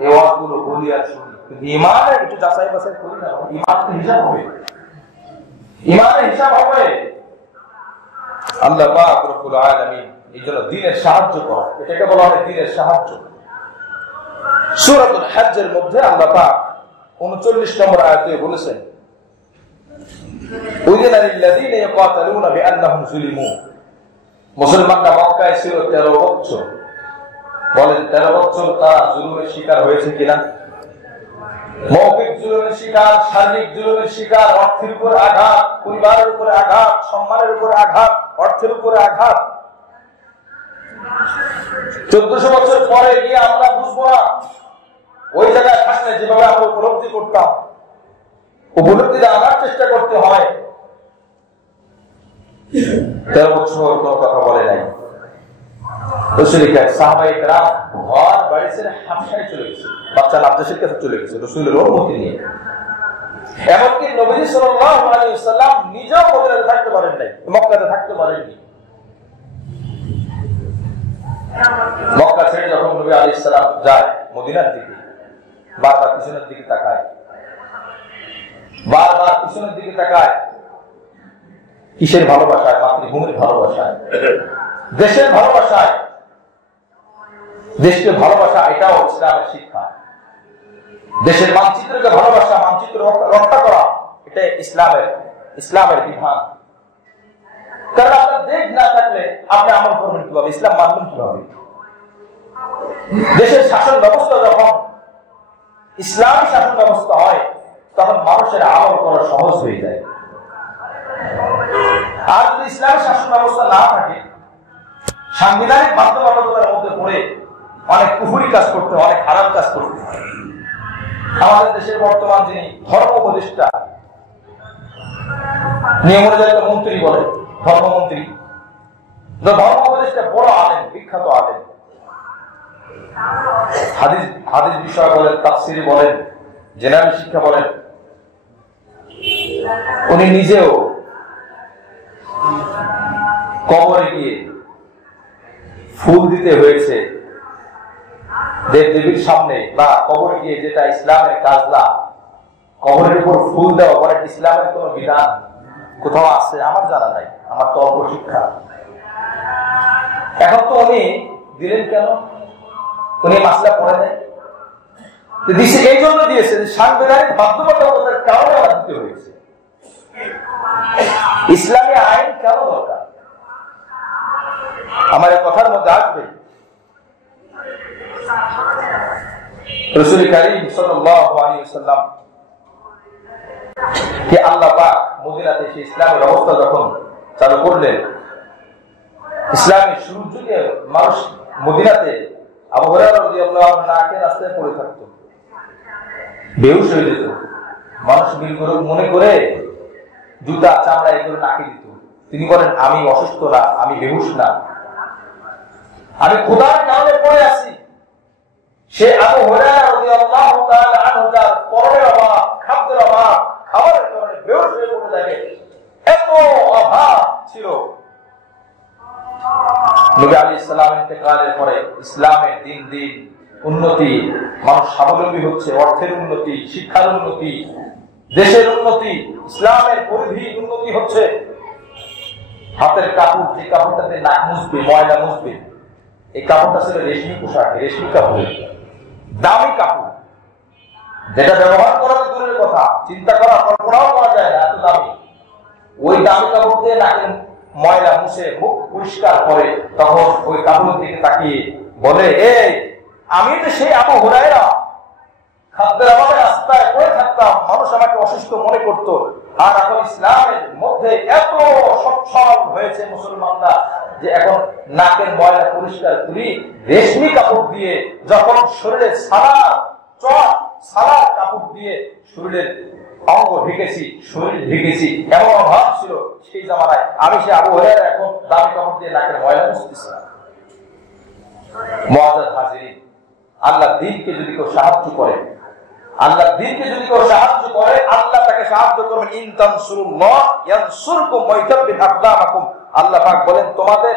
এই ওয়াজগুলো বলি আর শুনি, কিন্তু ঈমানের একটু যাচাই বাছাই করি না। ঈমান তো হিসাব হবে, ঈমানের হিসাব হবে। আল্লাহ পাক রব্বুল আলামিন এই জন্য দ্বীনের সাহায্য করা, এটাকে বলা হয় দ্বীনের সাহায্য। সূরাতুল হজ্জের মধ্যে আল্লাহ পাক 39 নম্বর আয়াতে বলেছেন, উযিনা লিল্লাযীনা ইয়াকাতালুনা বিআন্নাহুম যুলিমু। মুসলমানরা মক্কায় ছিল 13 বছর। বলেন 13 বছর তারা জুলুমের শিকার হয়েছে কিনা? মৌখিক জুলুমের শিকার, শারীরিক জুলুমের শিকার, অর্থের উপর আঘাত, পরিবারের উপর আঘাত, সম্মানের উপর আঘাত, অর্থের উপর আঘাত। 1400 বছর পরে গিয়ে আমরা বুঝবো না, ওই জায়গায় থাকলে যেভাবে আমরা উপলব্ধি করতাম, উপলব্ধিটা আনার চেষ্টা করতে হয়। 13 বছর কোনো কথা বলে নাই। সাহাবায়ে কেরাম ঘর বাড়ি ছেড়ে হাবশায় চলে গেছে, বাচ্চা নাজ্জাশীর কাছে চলে গেছে রাসূলের অনুমতি নিয়ে। এমনকি নবী সাল্লাল্লাহু আলাইহি ওয়াসাল্লাম নিজেও মদিনাতে থাকতে পারেন নাই, মক্কাতে থাকতে পারেননি। মক্কা ছেড়ে যখন নবী আলাইহিস সালাম যায় মদিনার দিকে, বারবার পিছনের দিকে তাকায়, বারবার পিছনের দিকে তাকায়। কিসের ভালোবাসায়? মাতৃভূমির ভালোবাসায়, দেশের ভালোবাসায়। দেশকে ভালোবাসা এটাও ইসলামের শিক্ষা। দেশের মানচিত্রকে ভালোবাসা, মানচিত্র রক্ষা করা, এটা ইসলামের বিধান। কারণ আপনার দেশ না থাকলে আপনি আমল করবেন কিভাবে, ইসলাম মানবেন কিভাবে? দেশের শাসন ব্যবস্থা যখন ইসলামী শাসন ব্যবস্থা হয়, তখন মানুষের আমল করা সহজ হয়ে যায়। আর যদি ইসলামী শাসন ব্যবস্থা না থাকে, সাংবিধানিক বাধ্যবাধকতার মধ্যে পড়ে অনেক কুফরি কাজ করতে হয়, অনেক খারাপ কাজ করতে হয়। আমাদের দেশের বর্তমান যিনি ধর্ম উপদেষ্টা, নিয়ম অনুযায়ী মন্ত্রী বলে, ধর্মমন্ত্রী, ধর্ম উপদেষ্টা বড় আলেম, বিখ্যাত আলেম, হাদিস বিষয় বলেন, তাফসীর বলেন, জেনারেল শিক্ষা বলেন। উনি নিজেও কবরে গিয়ে ফুল দিতে হয়েছে দেব দেবীর সামনে, বা কবরে গিয়ে, যেটা ইসলামের কাজ না, কবরের উপর ফুল দেওয়া বলেন ইসলামের কোন বিধান কোথাও আছে? আমার জানা নাই, আমার তো অল্প শিক্ষা। এখন তো উনি দিলেন কেন? উনি মাসলা পড়ে নেয়, এই জন্য দিয়েছে সাংবিধানিক বাধ্যবাধকতার কারণে আমার দিতে হয়েছে। ইসলামী আইন কেন দরকার? আমার কথার মধ্যে আসবে রাসূল কারীম সাল্লাল্লাহু আলাইহি ওয়াসাল্লাম কে আল্লাহ পাক মদিনাতে এসে ইসলামের অবস্থা যখন চালু করলেন, ইসলামের শুরুর যুগে মানুষ মদিনাতে আবু হুরায়রা রাদিয়াল্লাহু আনহু নাকে রাস্তায় পড়ে থাকতো, বেহুশ হয়ে যেত। মানুষ বিলগুলো মনে করে জুতা চামড়া এগুলো নাকে দিত। তিনি বলেন, আমি অসুস্থ না, আমি বেহুশ না, আমি খোদার কারণে পড়ে আছি। সে আবু হুরায়রা রাদিয়াল্লাহু তাআলা আনহু তার পরনের অভাব, খাদ্যের অভাব, খাবারের কারণে বেহুশ হয়ে পড়ে থাকে, এত অভাব ছিল। নবী আলাইহিস সালামের ইন্তেকালের পরে ইসলামের দিন দিন উন্নতি, মানুষ স্বাবলম্বী হচ্ছে, অর্থের উন্নতি, শিক্ষার উন্নতি, দেশের উন্নতি, ইসলামের পরিধি উন্নতি হচ্ছে। হাতের কাপড়, যে কাপড়টাতে নাক মুছবে, ময়লা মুছবে, এই কাপড়টা ছিল রেশমি পোশাক, রেশমি কাপড়, দামি কাপড়, যেটা ব্যবহার করা দূরের কথা, চিন্তা করা, কল্পনাও করা যায় না, এত দামি। ওই দামি কাপড় দিয়ে নাকের ময়লা মুছে মুখ পরিষ্কার করে, তখন ওই কাপড়ের দিকে তাকিয়ে বলে, এই আমি তো সেই আবু হুরায়রা, খাদ্যের অভাবে রাস্তায় পড়ে থাকতাম, মানুষ আমাকে অসুস্থ মনে করত। আর এখন ইসলামের মধ্যে এত সচ্ছল হয়েছে মুসলমানরা যে এখন নাকের ময়লা পরিষ্কার করি রেশমি কাপড় দিয়ে, যখন শরীরে সালার কাপড় দিয়ে শরীরের অঙ্গ ঢেকেছি, শরীর ঢেকেছি, এমন অভাব ছিল সেই জামানায়। আমি সে আবু হুরায়রা এখন দামি কাপড় দিয়ে নাকের ময়লা মুছতেছি। মুআজ্জাজ হাজিরিন, আল্লাহ দ্বীনকে যদি কেউ সাহায্য করে, আল্লাহ দ্বীনকে যদি কেউ সাহায্য করে, আল্লাহ তাকে সাহায্য করবেন। ইন তানসুরুল্লাহ ইয়ানসুরকুম ওয়া ইউসাব্বিত আকদামাকুম। আল্লাহ পাক বলেন, তোমাদের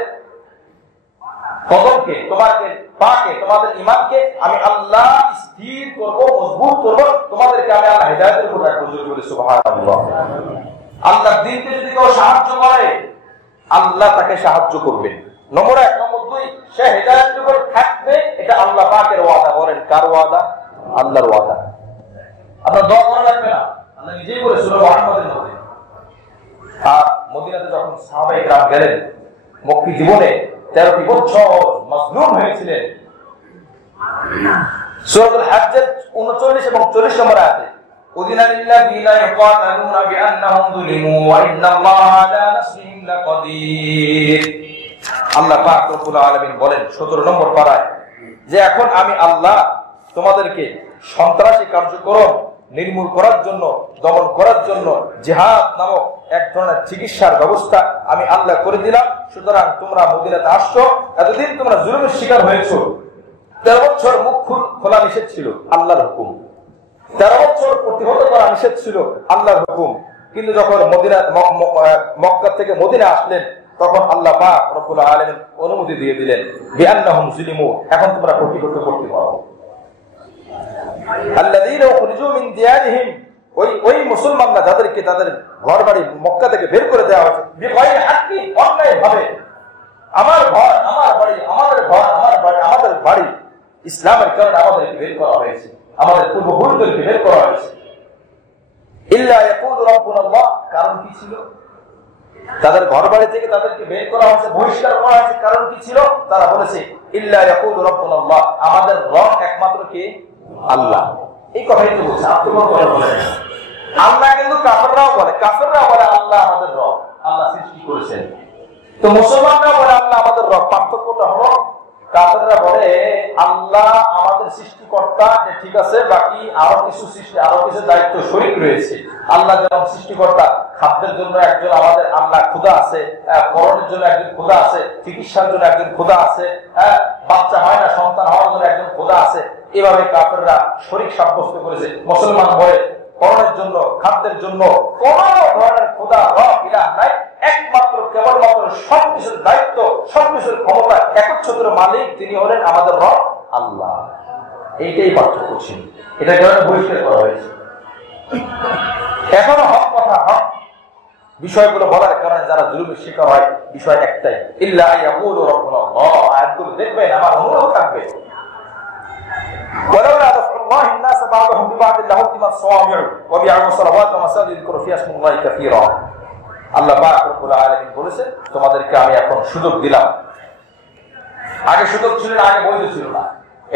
কদমকে, তোমাদের পাকে, তোমাদের ঈমানকে আমি আল্লাহ স্থির করব, মজবুত করব, তোমাদেরকে আমি আল্লাহ হিদায়াতের উপর রাখবো। সুবহানাল্লাহ। আল্লাহ দ্বীনকে যদি কেউ সাহায্য করে, আল্লাহ তাকে সাহায্য করবেন। নম্বর 1, মধ্যেই সে হেদায়েতের উপর থাকবে, এটা আল্লাহ পাকের ওয়াদা। বলেন কার ওয়াদা? আল্লাহর ওয়াদা। আপনার দোয়া করা লাগবে না, আল্লাহ নিজেই বলে সূরা মুহাম্মাদের মধ্যে। আর মদিনাতে যখন সাহাবায়ে কেরাম গেলেন, মক্কি জীবনে 13টি বছর মাজলুম হয়েছিলেন। সূরাতুল হজ্জের 39 এবং 40 নম্বর আয়াতে উযিনা লিল্লাযিনা ইয়াকাতালুনা বিআন্নাহুম যুলিমু ওয়া ইন্নাল্লাহা আলা নাসরিহিম লাকাদির। আল্লাহ পাক রব্বুল আলামিন বলেন 17 নম্বর পারায় যে এখন আমি আল্লাহ তোমাদেরকে সন্ত্রাসী কার্যক্রম নির্মূল করার জন্য, দমন করার জন্য জিহাদ নামক এক ধরনের চিকিৎসার ব্যবস্থা আমি আল্লাহ করে দিলাম। সুতরাং তোমরা মদিনাতে আসছো, এতদিন তোমরা জুলুমের শিকার হয়েছো। 13 বছর মুখ খোলা নিষেধ ছিল, আল্লাহর হুকুম। 13 বছর প্রতিহত করা নিষেধ ছিল, আল্লাহর হুকুম। কিন্তু যখন মক্কা থেকে মদিনা আসলেন, তখন আল্লাহ পাক রব্বুল আলামিন অনুমতি দিয়ে দিলেন বিআন্নাহুম যুলিমু, এখন তোমরা প্রতিহত করতে পারো। আল্লাযীনা উখরিজু মিন দিয়ারিহিম, ওই মুসলমানরা যাদেরকে তাদের ঘর বাড়ি মক্কা থেকে বের করে দেওয়া হয়েছে, বিগাইরি হাক্কি, অন্যায় ভাবে। আমার ঘর আমার বাড়ি, আমাদের ঘর আমার বাড়ি, আমাদের বাড়ি ইসলামের কারণে আমাদেরকে বের করা হয়েছে, আমাদের পূর্বপুরুষদেরকে বের করা হয়েছে। ইল্লা ইয়াকুলু রাব্বুনাল্লাহ, কারণ কি ছিল? তাদের ঘর বাড়ি থেকে তাদেরকে বের করা হয়েছে, বহিষ্কার করা হয়েছে, কারণ কি ছিল? তারা বলেছে ইল্লা ইয়াকুলু রাব্বুনাল্লাহ, আমাদের রব একমাত্র কে? আল্লাহ। এই কথাই তো বলছে, আপনি কোন কথা বলেন? আল্লাহ কিন্তু কাফেররাও বলে, কাফেররাও বলে আল্লাহ আমাদের রব, আল্লাহ সৃষ্টি করেছেন। তো মুসলমানরা বলে আল্লাহ আমাদের রব। পার্থক্যটা হলো কাফেররা বলে আল্লাহ আমাদের সৃষ্টিকর্তা, ঠিক আছে, বাকি আরো কিছু সৃষ্টি, আরো কিছু দায়িত্ব শরীক রয়েছে। আল্লাহ যেমন সৃষ্টিকর্তা, খাদ্যের জন্য একজন আমাদের আল্লাহ খোদা আছে, করণের জন্য একজন খোদা আছে, চিকিৎসার জন্য একজন খোদা আছে, বাচ্চা হয় না সন্তান হওয়ার জন্য একজন খোদা আছে। এভাবে কাফেররা শরীক সাব্যস্ত করেছে। মুসলমান বলে করণের জন্য, খাদ্যের জন্য কোন ধরনের খোদা রব ইলাহ নাই, একমাত্র কেবলমাত্র সবকিছুর দায়িত্ব, সবকিছুর ক্ষমতা একচ্ছত্র মালিক তিনি হলেন আমাদের রব আল্লাহ। এইটাই পার্থক্য ছিল, এটা কারণে বহিষ্কার করা হয়েছে। এখনো হক কথা, হক বিষয়গুলো বলার কারণে যারা জুলুমের শিকার হয়, বিষয় একটাই, ইল্লা ইয়াকুলু রাব্বুনাল্লাহ। আয়াতগুলো দেখবেন, আমার অনুরোধ থাকবে ولولا دفع الله الناس بعضهم ببعض لهدمت صوامع وبيع وصلوات ومساجد يذكر فيها اسم الله كثيرا। আল্লাহ পাক রব্বুল আলামিন বলেছেন তোমাদেরকে আমি এখন সুযোগ দিলাম। আগে সুযোগ ছিল না, আগে বৈধ ছিল না।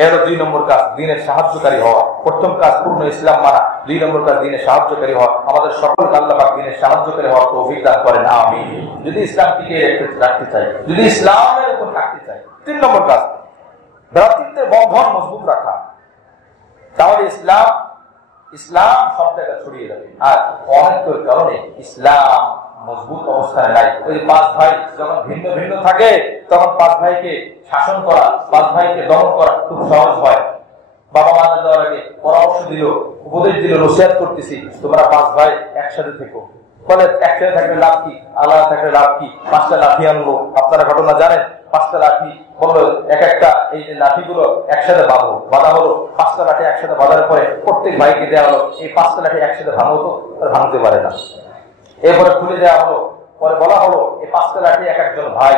এর 2 নম্বর কাজ দ্বীনের সাহায্যকারী হওয়া। প্রথম কাজ পূর্ণ ইসলাম মানা, 2 নম্বর কাজ দ্বীনের সাহায্যকারী হওয়া। আমাদের সকলকে আল্লাহ পাক দ্বীনের সাহায্যকারী হওয়ার তৌফিক দান করেন, আমিন। যদি ইসলাম টিকে রাখতে চাই, যদি ইসলামের উপর থাকতে চাই। 3 নম্বর কাজ ভ্রাতৃত্বের বন্ধন মজবুত রাখা। তাহলে ইসলাম সব জায়গায় ছড়িয়ে যাবে। আর অনেকের কারণে ইসলাম মজবুত অবস্থায় নাই। ওই 5 ভাই যখন ভিন্ন ভিন্ন থাকে, তখন 5 ভাইকে শাসন করা, 5 ভাইকে দমন করা খুব সহজ হয়। বাবা মারা যাওয়ার আগে পরামর্শ দিল, উপদেশ দিল, নসিহত করতেছি তোমরা 5 ভাই একসাথে থেকো। বলে একসাথে থাকলে লাভ কি, আলাদা থাকলে লাভ কি? 5টা লাঠি আনলো, আপনারা ঘটনা জানেন। 5টা লাঠি বললো এক একটা, এই যে লাঠিগুলো একসাথে বাঁধা হলো। 5টা লাঠি একসাথে বাঁধার পরে প্রত্যেক ভাইকে দেওয়া হলো, এই 5টা লাঠি একসাথে ভাঙো তো, ভাঙতে পারে না। এরপরে খুলে দেওয়া হলো, পরে বলা হলো এই 5টা লাঠি এক একজন ভাই,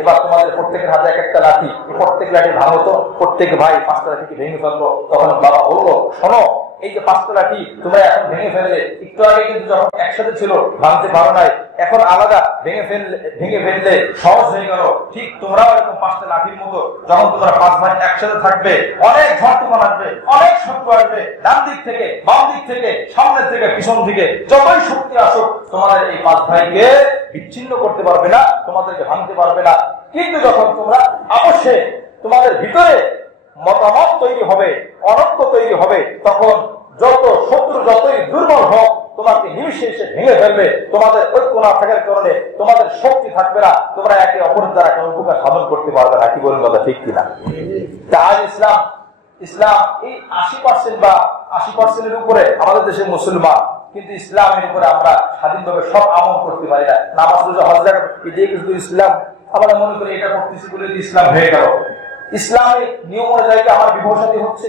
এবার তোমাদের প্রত্যেকের হাতে এক একটা লাঠি, এই প্রত্যেক লাঠি ভাঙো তো। প্রত্যেক ভাই 5টা লাঠিকে ভেঙে ফেললো। তখন বাবা বললো শোনো, এই যে 5টা লাঠি তোমরা এখন ভেঙে ফেললে, একটু আগে কিন্তু যখন একসাথে ছিল ভাঙতে পারো নাই, এখন আলাদা ভেঙে ফেললে সহজ হয়ে গেল। ঠিক তোমরাও এরকম 5টা লাঠির মতো, যখন তোমরা 5 ভাই একসাথে থাকবে, অনেক ঝড় তুফান আসবে, অনেক শত্রু আসবে, ডান দিক থেকে, বাম দিক থেকে, সামনের থেকে, পিছন থেকে, যতই শক্তি আসুক তোমাদের এই 5 ভাইকে বিচ্ছিন্ন করতে পারবে না, তোমাদেরকে ভাঙতে পারবে না। কিন্তু যখন তোমরা অবশ্যই তোমাদের ভিতরে মতামত তৈরি হবে, অনৈক্য তৈরি হবে, তখন যত শত্রু যতই দুর্বল হোক তোমাকে নিমিষে এসে ভেঙে ফেলবে। তোমাদের ঐক্য না থাকার কারণে তোমাদের শক্তি থাকবে না, তোমরা একে অপরের দ্বারা কোনো উপকার সাধন করতে পারবে না। কি বলেন কথা, ঠিক কিনা? আজ ইসলাম এই 80% বা 80%-এর উপরে আমাদের দেশে মুসলমান, কিন্তু ইসলামের উপরে আমরা স্বাধীনভাবে সব আমল করতে পারি না। নামাজ রোজা হজ যাকাত এটাই কিন্তু ইসলাম। আমরা মনে করি এটা করতেছি বলে ইসলাম হয়ে গেল। ইসলামের নিয়ম অনুযায়ী আমার বিবাহ শাদী হচ্ছে,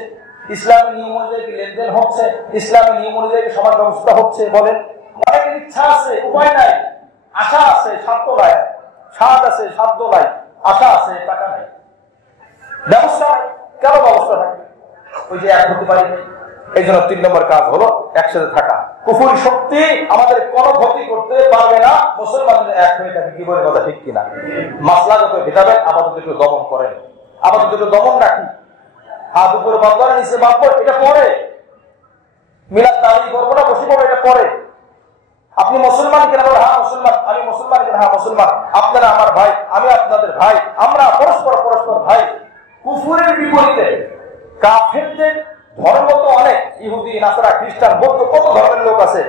ইসলামের নিয়ম অনুযায়ী লেনদেন হচ্ছে, ইসলামের নিয়ম অনুযায়ী সমাজ ব্যবস্থা হচ্ছে। বলেন, অনেকের ইচ্ছা আছে, উপায় নাই, আশা আছে, সাধ্য নাই, স্বাদ আছে, সাধ্য নাই, আশা আছে, টাকা নেই, ব্যবস্থা নাই। কেন ব্যবস্থা থাকবে? ওই যে এক হতে পারি। এই জন্য 3 নম্বর কাজ হলো একসাথে থাকা। কুফরি শক্তি আমাদের কোনো ক্ষতি করতে পারবে না মুসলমানদের এক হয়ে থাকে। কি বলে কথা ঠিক কিনা? মাসলা যত ভেদাভেদ আপাতত একটু দমন করেন, আপাতত একটু দমন রাখি। হাত উপরে বাঁধবো না নিচে বাঁধবো এটা পরে, মিলাদ দাবি করবো না বসে পড়বো এটা পরে। আপনি মুসলমান কিনা বলে হ্যাঁ মুসলমান, আমি মুসলমান কিনা হ্যাঁ মুসলমান, আপনারা আমার ভাই আমি আপনাদের ভাই, আমরা পরস্পর ভাই। কুফরের বিপরীতে কাফেরদের ধর্ম তো অনেক, ইহুদি নাসারা খ্রিস্টান বৌদ্ধ কত ধর্মের লোক আছে।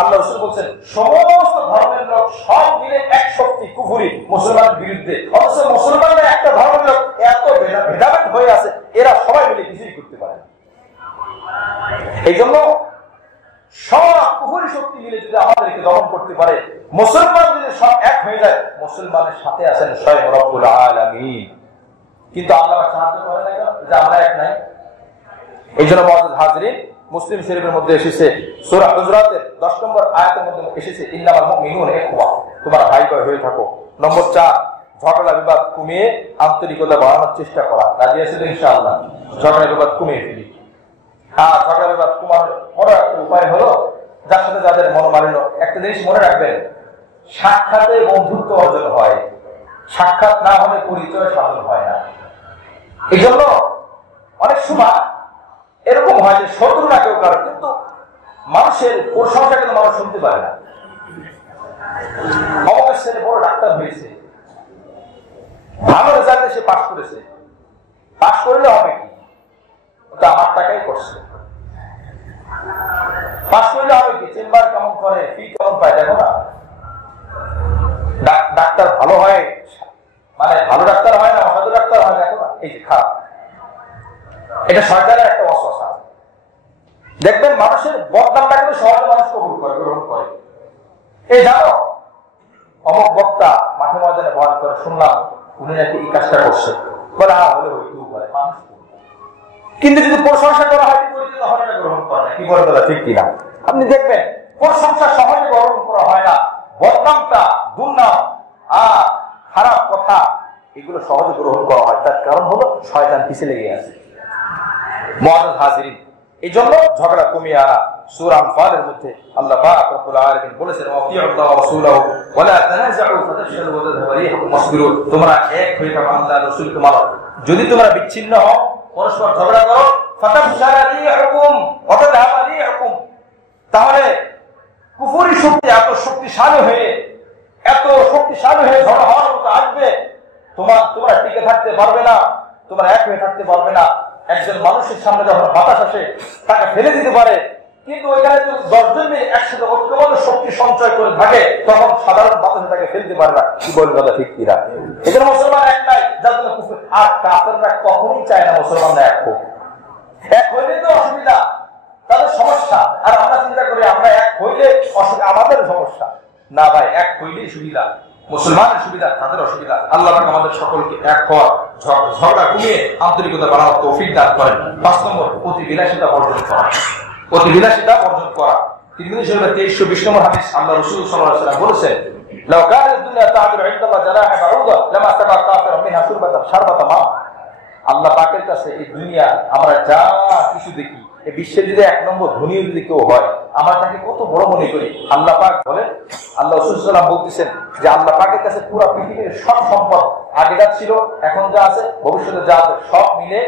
আল্লাহ রাসূল বলছেন সমস্ত ধর্মের লোক সব মিলে এক শক্তি কুফরি মুসলমানের বিরুদ্ধে। অথচ মুসলমানরা একটা ধর্মের লোক এত ভেদাভেদ হয়ে আছে, এরা সবাই মিলে কিছুই করতে পারে না। এই জন্য সব কুফরি শক্তি মিলে যদি আমাদেরকে দমন করতে পারে, মুসলমান যদি সব এক হয়ে যায়, মুসলমানের সাথে আছেন স্বয়ং রব্বুল আলামিন। কিন্তু আল্লাহ সাহায্য করে না যে আমরা এক নাই। এই জন্য মুআজ্জাজ হাজরিন, মুসলিম শরীফের মধ্যে এসেছে সূরা হুজুরাতের 10 নম্বর আয়াতের মধ্যে এসেছে ইন্নামাল মুমিনুনা ইখওয়া, তোমরা ভাই ভাই হয়ে থাকো। নম্বর 4, ঝগড়া বিবাদ কমিয়ে আন্তরিকতা বাড়ানোর চেষ্টা করা। রাজি আছেন ইনশাআল্লাহ? ঝগড়া বিবাদ কমিয়ে ফেলি। হ্যাঁ, ঝগড়া বিবাদ কমানোর বড় একটা উপায় হলো যার সাথে যাদের মনোমালিন্য। একটা জিনিস মনে রাখবেন, সাক্ষাতে বন্ধুত্ব অর্জন হয়, সাক্ষাৎ না হলে পরিচয় সাধন হয় না। এই জন্য অনেক সময় এরকম হয় যে শত্রু না কেউ কারণ, কিন্তু মানুষের প্রশংসা কিন্তু মানুষ শুনতে পারে না। অবকাশ ছেলে বড় ডাক্তার হয়েছে, ভালো রেজাল্টে সে পাশ করেছে, পাশ করলে হবে কি? ওটা আমার টাকাই করছে। পাশ করলে হবে কি? চেম্বার কেমন করে, ফি কেমন পায় দেখো না। ডাক্তার ভালো হয় মানে ভালো ডাক্তার হয় না, অসাধু ডাক্তার হয় দেখো না। এই যে খারাপ, এটা সরকারের একটা অস্বস্থা। দেখবেন মানুষের বদনামটা কিন্তু সহজে মানুষ কবুল করে, গ্রহণ করে। এই জানো অমুক বক্তা মাঠে ময়দানে বয়ান করে, শুনলাম উনি নাকি এই কাজটা করছে, বলে হ্যাঁ হলে হইতেও পারে, মানুষ। কিন্তু যদি প্রশংসা করা হয় পরিচিত হয় না, গ্রহণ করে না। কি বলে বলা ঠিক কিনা? আপনি দেখবেন প্রশংসা সহজে গ্রহণ করা হয় না, বদনামটা, দুর্নাম আর খারাপ কথা এগুলো সহজে গ্রহণ করা হয়। তার কারণ হলো শয়তান পিছে লেগে আছে। মুআজ্জাজ হাজিরিন, এই জন্য ঝগড়া কমিয়ে আনা। সূরা আনফালের মধ্যে আল্লাহ পাক রব্বুল আলামিন বলেছেন ওয়াতিউল্লাহ ওয়া রাসূলাহু ওয়া লা তানাযাউ ফাতাশালু ওয়া তাযহাবা রিহুকুম ওয়াসবিরু, তোমরা এক হয়ে থাকো আল্লাহ রাসূলকে মানো। যদি তোমরা বিচ্ছিন্ন হও, পরস্পর ঝগড়া করো, ফাতাশালু রিহুকুম ওয়া তাযহাবা রিহুকুম, তাহলে কুফরি শক্তি এত শক্তিশালী হয়ে ঝগড়া হওয়ার মতো আসবে, তোমরা টিকে থাকতে পারবে না, তোমরা এক হয়ে থাকতে পারবে না। একজন মানুষের সামনে যখন বাতাস আসে তাকে ফেলে দিতে পারে, কিন্তু ওইখানে যদি 10 জন মিলে একসাথে ঐক্যবদ্ধ শক্তি সঞ্চয় করে থাকে, তখন সাধারণ বাতাসে তাকে ফেলতে পারে না। কি বলবে কথা ঠিক কিনা? এখানে মুসলমান এক নাই, যার জন্য কুফর। আর কাফেররা কখনোই চায় না মুসলমানরা এক হোক। এক হইলে তো অসুবিধা, তাদের সমস্যা। আর আমরা চিন্তা করি আমরা এক হইলে আমাদের সমস্যা। না ভাই, এক হইলেই সুবিধা, মুসলমানের সুবিধা, তাদের অসুবিধা। আল্লাহ আমাদের সকলকে এক হওয়ার, ঝগড়া কমিয়ে আন্তরিকতা বাড়ানোর তৌফিক দান করেন। 5 নম্বর, অতিবিলাসিতা বর্জন করা। অতিবিলাসিতা বর্জন করা। তিরমিজি শরীফের 2320 নম্বর হাদিস, আল্লাহ রাসূল সাল্লাল্লাহু আলাইহি ওয়াসাল্লাম বলেছেন লাউ কানাত দুনিয়া তা'দিলু ইনদাল্লাহ জানাহা বাউদা লামা সাকা কাফিরুন মিনহা শারবাতা মা। আল্লাহ পাকের কাছে এই দুনিয়া আমরা যা কিছু দেখি, এই বিশ্বের যদি 1 নম্বর ধনীও যদি কেউ হয়, আমরা তাকে কত বড় মনে করি। আল্লাহ পাক বলেন, আল্লাহ রাসূল সাল্লাল্লাহু আলাইহি ওয়াসাল্লাম বলতেছেন যে আল্লাহ পাকের কাছে পুরো পৃথিবীর সব সম্পদ, আগে যা ছিল, এখন যা আছে, ভবিষ্যতে যা আছে, সব মিলে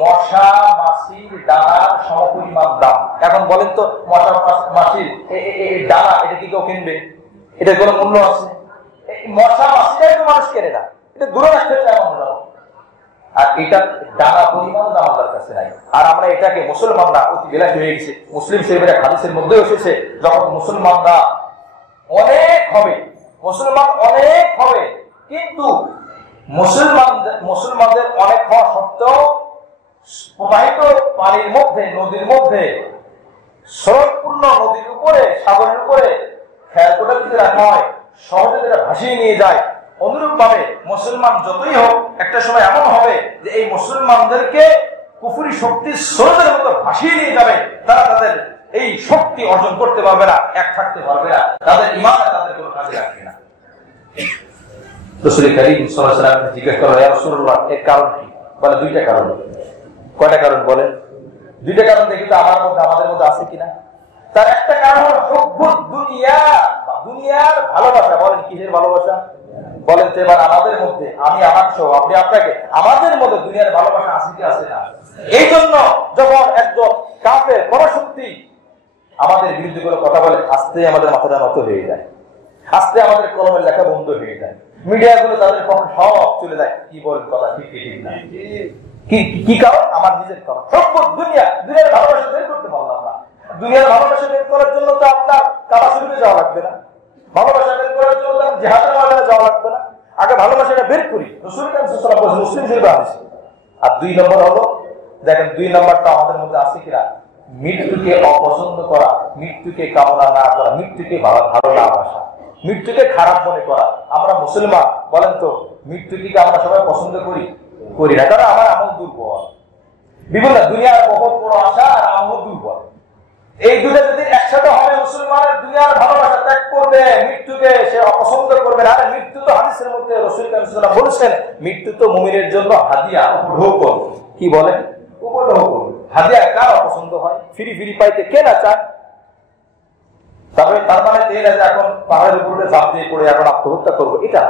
মশা মাছির দানার সমপরিমাণ দাম। এখন বলেন তো, মশা মাছির এই দানা এটা কি কেউ কিনবে? এটা কোনো মূল্য আছে? মশা মাছিটাই তো মানুষ কেনে না, এটা দূরে রাখতে চায় আমরা। আর এটা দানা পরিমাণ দাম আমাদের কাছে নাই। আর আমরা এটাকে মুসলমানরা অতি বিলাসী হয়ে গেছে। মুসলিম শরীফের হাদিসের মধ্যে এসেছে, যখন মুসলমানরা অনেক হবে, মুসলমান অনেক হবে, কিন্তু মুসলমানদের অনেক হওয়া সত্ত্বেও প্রবাহিত পানির মধ্যে, নদীর মধ্যে, স্রোতপূর্ণ নদীর উপরে, সাগরের উপরে খেয়ালকোটা যদি রাখা হয়, সহজে যেটা ভাসিয়ে নিয়ে যায়। অনুরূপ ভাবে মুসলমান যতই হোক, একটা সময় এমন হবে যে এই মুসলমানদেরকে কুফরি শক্তির স্রোতের মতো ভাসিয়ে নিয়ে যাবে। তারা তাদের এই শক্তি অর্জন করতে পারবে না, এক থাকতে পারবে না, তাদের ঈমান তাদের কোনো কাজে লাগবে না। রাসূল কারীম সাল্লাল্লাহু আলাইহি ওয়াসাল্লাম জিজ্ঞেস করলেন, ইয়া রাসূলুল্লাহ, এর কারণ কি? বলে দুইটা কারণ। কয়টা কারণ বলেন? দুইটা কারণ দেখি তো আমাদের মধ্যে আছে কিনা। তার একটা কারণ হলো হুব্বুদ দুনিয়া, দুনিয়ার ভালোবাসা। বলেন কিসের ভালোবাসা? বলেন তো এবার আমাদের মধ্যে, আমি আমার সহ আপনি আপনাকে, আমাদের মধ্যে দুনিয়ার ভালোবাসা আছে কি আছে না? এই জন্য যখন একজন কাফের পরাশক্তি আমাদের বিরুদ্ধে করে কথা বলে, আস্তে আমাদের মাথাটা নত হয়ে যায়, আস্তে আমাদের কলমের লেখা বন্ধ হয়ে যায়, মিডিয়া গুলো তাদের পক্ষে সব চলে যায়। কি বলেন কথা ঠিক ঠিক না? কি কারণ? আমার নিজের কারণ। সব দুনিয়ার ভালোবাসা বের করতে পারলাম না। দুনিয়ার ভালোবাসা বের করার জন্য তো আপনার কাবা শরীফে যাওয়া লাগবে না, ভালোবাসা বের করার জন্য তো জিহাদের ময়দানে যাওয়া লাগবে না। আগে ভালোবাসাটা বের করি, রাসূল সাল্লাল্লাহু আলাইহি ওয়াসাল্লাম মুসলিম শরীফে আছে। আর দুই নম্বর হলো, দেখেন দুই নম্বরটা আমাদের মধ্যে আছে কিনা, মৃত্যুকে অপছন্দ করা, মৃত্যুকে কামনা না করা, মৃত্যুকে ভালো না বাসা, মৃত্যুকে খারাপ মনে করা। আমরা মুসলমান, বলেন তো মৃত্যুকে আমরা সবাই পছন্দ করি না, কারণ আমার আমল দুর্বল। বিভিন্ন দুনিয়ার বহুত বড় আশা আর আমল দুর্বল, এই দুটো যদি একসাথে হবে, মুসলমানের দুনিয়ার ভালোবাসা ত্যাগ করবে, মৃত্যুকে সে অপছন্দ করবে না। মৃত্যু তো হাদিসের মধ্যে রাসূল সাল্লাল্লাহু আলাইহি ওয়াসাল্লাম বলেছেন, মৃত্যু তো মুমিনের জন্য হাদিয়া, উপঢৌকন। কি বলেন? উপঢৌকন। হাদিয়া কার অপছন্দ হয়? ফিরি পাইতে কে না চায়? তবে তার মানে এই না যে এখন পাহাড়ের উপরে ঝাঁপ দিয়ে পড়ে এখন আত্মহত্যা করবো, এটা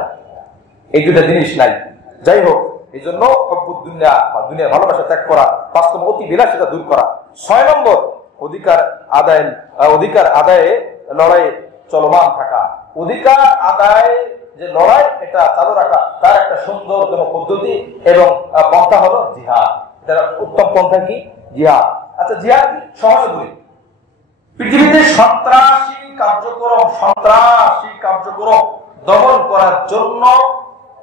এই দুটা জিনিস নাই। যাই হোক, এই জন্য দুনিয়ার ভালোবাসা ত্যাগ করা, বাস্তব অতি বিলাসিতা দূর করা। 6 নম্বর, অধিকার আদায়ে লড়াই চলমান থাকা। অধিকার আদায় যে লড়াই, এটা চালু রাখা, তার একটা সুন্দর কোন পদ্ধতি এবং পন্থা হলো জিহাদ। এটার উত্তম পন্থা কি? জিহাদ। আচ্ছা, জিহাদ কি? সহজে বলি, পৃথিবীতে সন্ত্রাসী কার্যক্রম দমন করার জন্য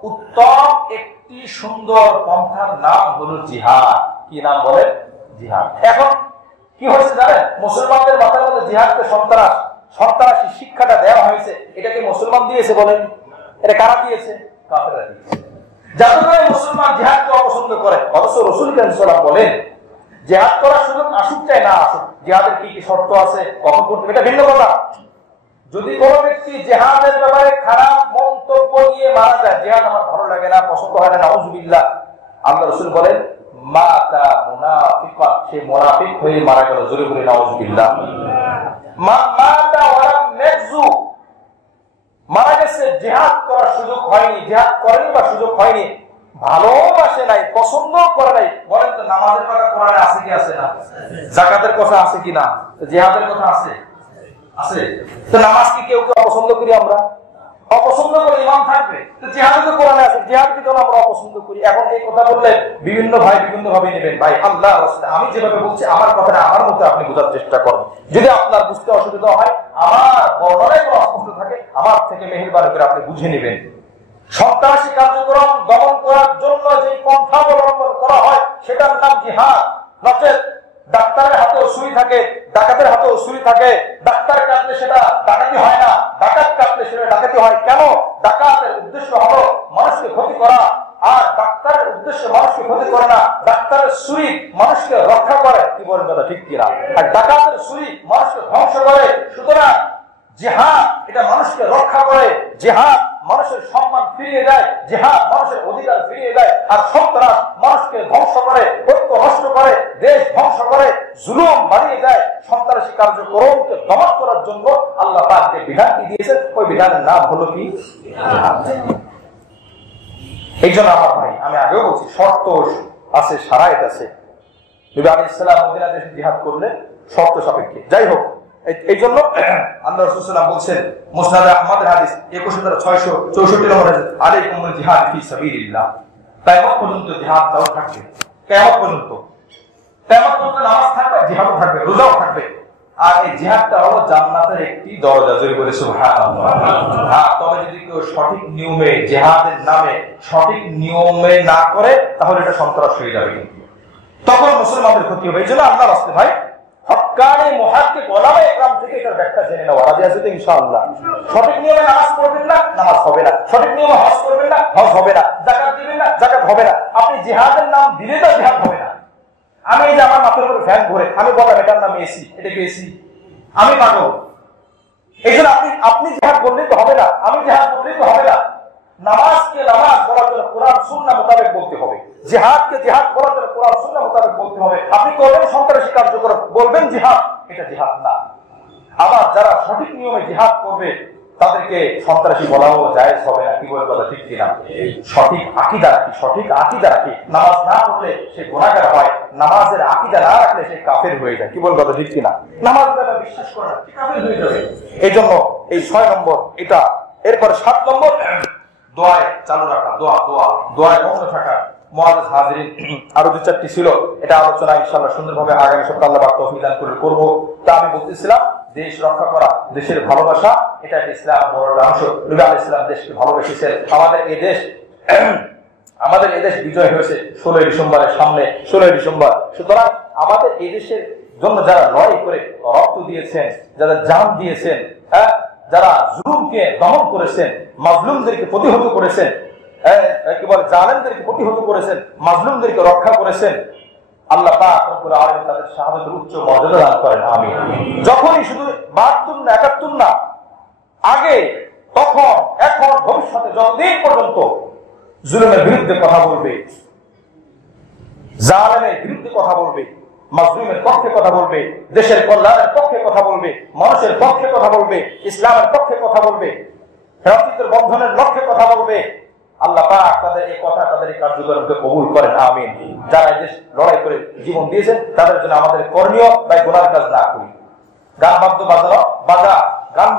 উত্তম একটি সুন্দর পন্থার নাম হলো জিহাদ। কি নাম বলে? জিহাদ। এখন কি হয়েছে জানেন, মুসলমানদের মাথার মধ্যে জিহাদকে সন্ত্রাসী শিক্ষাটা দেওয়া হয়েছে। এটা কি মুসলমান দিয়েছে বলেন? এটা কারা দিয়েছে? কাফেররা দিয়েছে। যাতে করে মুসলমান জিহাদকে অপছন্দ করে, অথচ রাসূল সাল্লাল্লাহু আলাইহি ওয়াসাল্লাম বলেন জিহাদ করার সুযোগ আসুক চাই না আসুক, জিহাদের কি কি শর্ত আছে, কখন করতে, এটা ভিন্ন কথা। যদি কোনো ব্যক্তি জিহাদের ব্যাপারে খারাপ মন্তব্য নিয়ে মারা যায়, জিহাদ আমার ভালো লাগে না, পছন্দ হয় না, নাউযুবিল্লাহ, আল্লাহ রাসূল বলেন মাতা মুনাফিকান, সে মুনাফিক হয়ে মারা গেল। জোরে বলে নাউযুবিল্লাহ। মাতা ওয়ালাম নাজু, মারা গেছে জিহাদ করার সুযোগ হয়নি, জিহাদ করেনি বা সুযোগ হয়নি, ভালোবাসে নাই, পছন্দ করে নাই। বলেন তো নামাজের কথা কোরআনে আছে কি আছে না? যাকাতের কথা আছে কি না? জিহাদের কথা আছে? তো নামাজ কি কেউ অপছন্দ করি? আমরা অপছন্দ করে ইমান থাকবে। তো জিহাদ তো কোরআনে আছে, জিহাদ কি আমরা অপছন্দ করি? এখন এই কথা বললে বিভিন্ন ভাই বিভিন্ন ভাবে নেবেন। ভাই আল্লাহ আমি যেভাবে বলছি আমার কথাটা আমার মতো আপনি বোঝার চেষ্টা করেন। যদি আপনার বুঝতে অসুবিধা হয়, আমার বর্ণনায় কোনো অস্পষ্ট থাকে, আমার থেকে মেহেরবানি করে আপনি বুঝে নেবেন। সন্ত্রাসী কার্যক্রম দমন করার জন্য যে পন্থা অবলম্বন করা হয় সেটার নাম জিহাদ। নচেত ডাক্তারের হাতেও সুই থাকে, ডাকাতের হাতেও সুই থাকে। ডাক্তার কাটলে সেটা ডাকাতি হয় না, ডাকাত কাটলে সেটা ডাকাতি হয়। কেন? ডাকাতের উদ্দেশ্য হলো মানুষকে ক্ষতি করা, আর ডাক্তারের উদ্দেশ্য মানুষকে ক্ষতি করে না। ডাক্তারের সুই মানুষকে রক্ষা করে। কি বলেন কথা ঠিক কিনা? আর ডাকাতের সুই মানুষকে ধ্বংস করে। সুতরাং জিহাদ এটা মানুষকে রক্ষা করে, জিহাদ মানুষের সম্মান ফিরিয়ে দেয়, জিহাদ মানুষের অধিকার ফিরিয়ে দেয়। আর সন্ত্রাস মানুষকে ধ্বংস করে, ঐক্য নষ্ট করে, দেশ ধ্বংস করে, জুলুম বাড়িয়ে দেয়। সন্ত্রাসী কার্যক্রমকে দমন করার জন্য আল্লাহ পাক যে বিধানটি দিয়েছেন, ওই বিধানের নাম হলো কি? এই জন্য আমার ভাই, আমি আগেও বলছি, শর্ত আছে, শারায়েত আছে। নবী আলাইহিস সালাম মদিনা দেশে জিহাদ করলে শর্ত সাপেক্ষে। যাই হোক, এই জন্য আল্লাহ রাসূল সাল্লাল্লাহু আলাইহি ওয়াসাল্লাম বলছেন, মুসনাদ আহমদের হাদিস 21664 নম্বর হাদিস, আলাইকুমুল জিহাদ ফি সাবিলিল্লাহ। কিয়ামত পর্যন্ত জিহাদ চালু থাকবে, কিয়ামত পর্যন্ত নামাজ থাকবে, জিহাদও থাকবে, রোজাও থাকবে। আর এই জিহাদটা হলো জান্নাতের একটি দরজা। জোরে বলে সুবহানাল্লাহ। হ্যাঁ, তবে যদি কেউ সঠিক নিয়মে জিহাদের নামে সঠিক নিয়মে না করে, তাহলে এটা সন্ত্রাস হয়ে যাবে, কিন্তু তখন মুসলমানদের ক্ষতি হবে। এই জন্য আল্লাহ রাসূল ভাই হক্কানি মুহাক্কিক ওলামায়ে ইকরাম থেকে এটার ব্যাখ্যা জেনে নেওয়া। রাজি আছে তো ইনশাআল্লাহ? সঠিক নিয়মে নামাজ পড়বেন না, নামাজ হবে না। সঠিক নিয়মে হজ করবেন না, হজ হবে না। যাকাত দিবেন না, যাকাত হবে না। আপনি জিহাদের নাম দিলে তো জিহাদ হবে না। আমি এই যে আমার মাথার উপরে ফ্যান ঘুরে, আমি বললাম এটার নাম এসি, এটা কি এসি? আমি পাগল। এই জন্য আপনি জিহাদ বললেই তো হবে না, আমি জিহাদ বললেই তো হবে না। নামাজকে নামাজ বলার জন্য কোরআন সুন্নাহ মোতাবেক বলতে হবে, জিহাদকে জিহাদ বলার জন্য কোরআন সুন্নাহ মোতাবেক বলতে হবে। আপনি করবেন সন্ত্রাসী কার্যক্রম, বলবেন জিহাদ, এটা জিহাদ না। আবার যারা সঠিক নিয়মে জিহাদ করবে তাদেরকে সন্ত্রাসী বলাও জায়েজ হবে না। কি বলে কথা ঠিক কিনা? সঠিক আকীদা রাখি, সঠিক আকীদা রাখি। নামাজ না পড়লে সে গুনাহগার হয়, নামাজের আকীদা না রাখলে সে কাফের হয়ে যায়। কি বলে কথা ঠিক কিনা? নামাজ দ্বারা বিশ্বাস করে না, কাফের হয়ে যাবে। এই জন্য এই 6 নম্বর এটা। এরপর 7 নম্বর দোয়ায় চালু রাখা, দোয়ায় মগ্ন থাকা। মুআজ্জাজ হাজিরিন, আরো 2-4টি ছিল, এটা আলোচনা ইনশাআল্লাহ সুন্দরভাবে আগামী সপ্তাহে আল্লাহ পাক তৌফিক দান করে করব। তা আমি বলতেছিলাম দেশ রক্ষা করা, দেশের ভালোবাসা, এটা ইসলাম বড় অংশ। নবী আলাইহিস সালাম দেশকে ভালোবেসেছেন। আমাদের এই দেশ বিজয় হয়েছে 16 ডিসেম্বরের সামনে, 16 ডিসেম্বর। সুতরাং আমাদের এই দেশের জন্য যারা লড়াই করে রক্ত দিয়েছেন, যারা জান দিয়েছেন, যারা জুলুমকে দমন করেছেন, মাজলুমদেরকে প্রতিহত করেছেন, কি বলে জালেমদেরকে প্রতিহত করেছেন, মাজলুমদেরকে রক্ষা করেছেন, আল্লাহ পাক রব্বুল আলামিন তাদের শাহাদাতের উচ্চ মর্যাদা দান করেন। আমিন। যখনই শুধু 72 না 71 না, আগে, তখন, এখন, ভবিষ্যতে যতদিন পর্যন্ত জুলুমের বিরুদ্ধে কথা বলবে, জালেমের বিরুদ্ধে কথা বলবে, মাজলুমের পক্ষে কথা বলবে, দেশের কল্যাণের পক্ষে কথা বলবে, মানুষের পক্ষে কথা বলবে, ইসলামের পক্ষে কথা বলবে, ভ্রাতৃত্বের বন্ধনের লক্ষ্যে কথা বলবে, আল্লাহ পাক তাদের এই কথা, তাদের এই কার্যক্রমকে কবুল করেন। আমিন। যারা এই দেশ লড়াই করে জীবন দিয়েছেন তাদের জন্য আমাদের করণীয় বা গুনার কাজ না করি। গান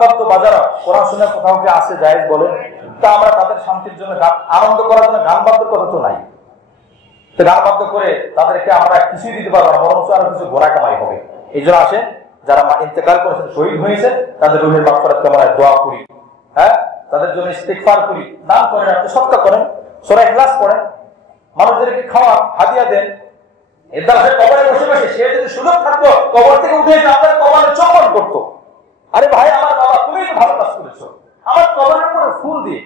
বাদ্য বাজানো কোরআন সুন্নাহ কোথাও কি আছে জায়েজ বলেন? তা আমরা তাদের শান্তির জন্য, আনন্দ করার জন্য গান বাদ্যের কথা তো নাই। তো গান বাদ্য করে তাদেরকে আমরা কিছুই দিতে পারবো না, বরঞ্চ আরো কিছু গোনা কামাই হবে। এই জন্য আসেন, যারা ইন্তেকাল করেছেন, শহীদ হয়েছেন, তাদের রুহের মাগফিরাত কামনায় দোয়া করি, তাদের জন্য ইস্তিগফার করি, দান করেন, আপনি সদকা করেন, সূরা ইখলাস পড়েন, মানুষদেরকে খাওয়ান, হাদিয়া দেন। এর দ্বারা সে কবরে বসে বসে সে যদি সুযোগ থাকতো কবর থেকে উঠে এসে আপনার কবরে চুম্বন করতো। আরে ভাই, আমার বাবা, তুমি তো ভালো কাজ করেছো, আমার কবরের উপরে ফুল দিয়ে,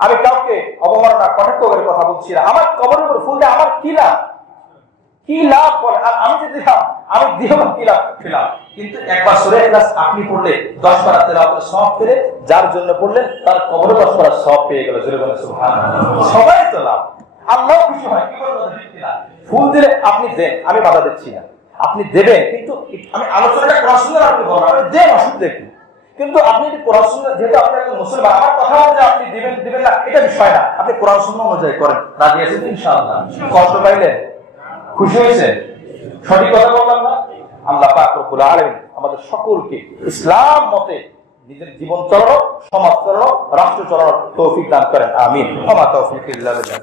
আমি কাউকে অবমাননা কটাক্ষ করে কথা বলছি না, আমার কবরের উপরে ফুল দিয়ে আমার কি লাভ? কি লাভ বলে? আর আমি যে দিলাম, আমি দিলাম কি লাভ পেলাম? কিন্তু একবার সূরা ইখলাস আপনি পড়লে 10 পারা তেলাওয়াতের সওয়াব পেলে, যার জন্য পড়লেন তার কবরে 10 পারা সওয়াব পেয়ে গেল। জোরে বলেন সুবহানাল্লাহ। সবাই তো লাভ, আল্লাহ খুশি হয়। কি বলবো ঠিক না? ফুল দিলে আপনি দেন, আমি বাধা দিচ্ছি না, আপনি দেবেন, কিন্তু আমি আলোচনাটা কোরআন সুন্নাহ আপনি বলেন, আপনি দেন, অসুবিধা কি? কিন্তু আপনি যদি কোরআন সুন্নাহ, যেহেতু আপনি একজন মুসলমান, আমার কথা অনুযায়ী আপনি দিবেন না এটা বিষয় না, আপনি কোরআন সুন্নাহ অনুযায়ী করেন। রাজি আছেন ইনশাআল্লাহ? কষ্ট পাইলেন? খুশি হয়েছেন? সঠিক কথা বললাম না? আল্লাহ পাক রব্বুল আলামিন আমাদের সকলকে ইসলাম মতে নিজের জীবন চালানো, সমাজ চালানো, রাষ্ট্র চালানোর তৌফিক দান করেন। আমিন। ওয়া মা তাওফীকি ইল্লা বিল্লাহ।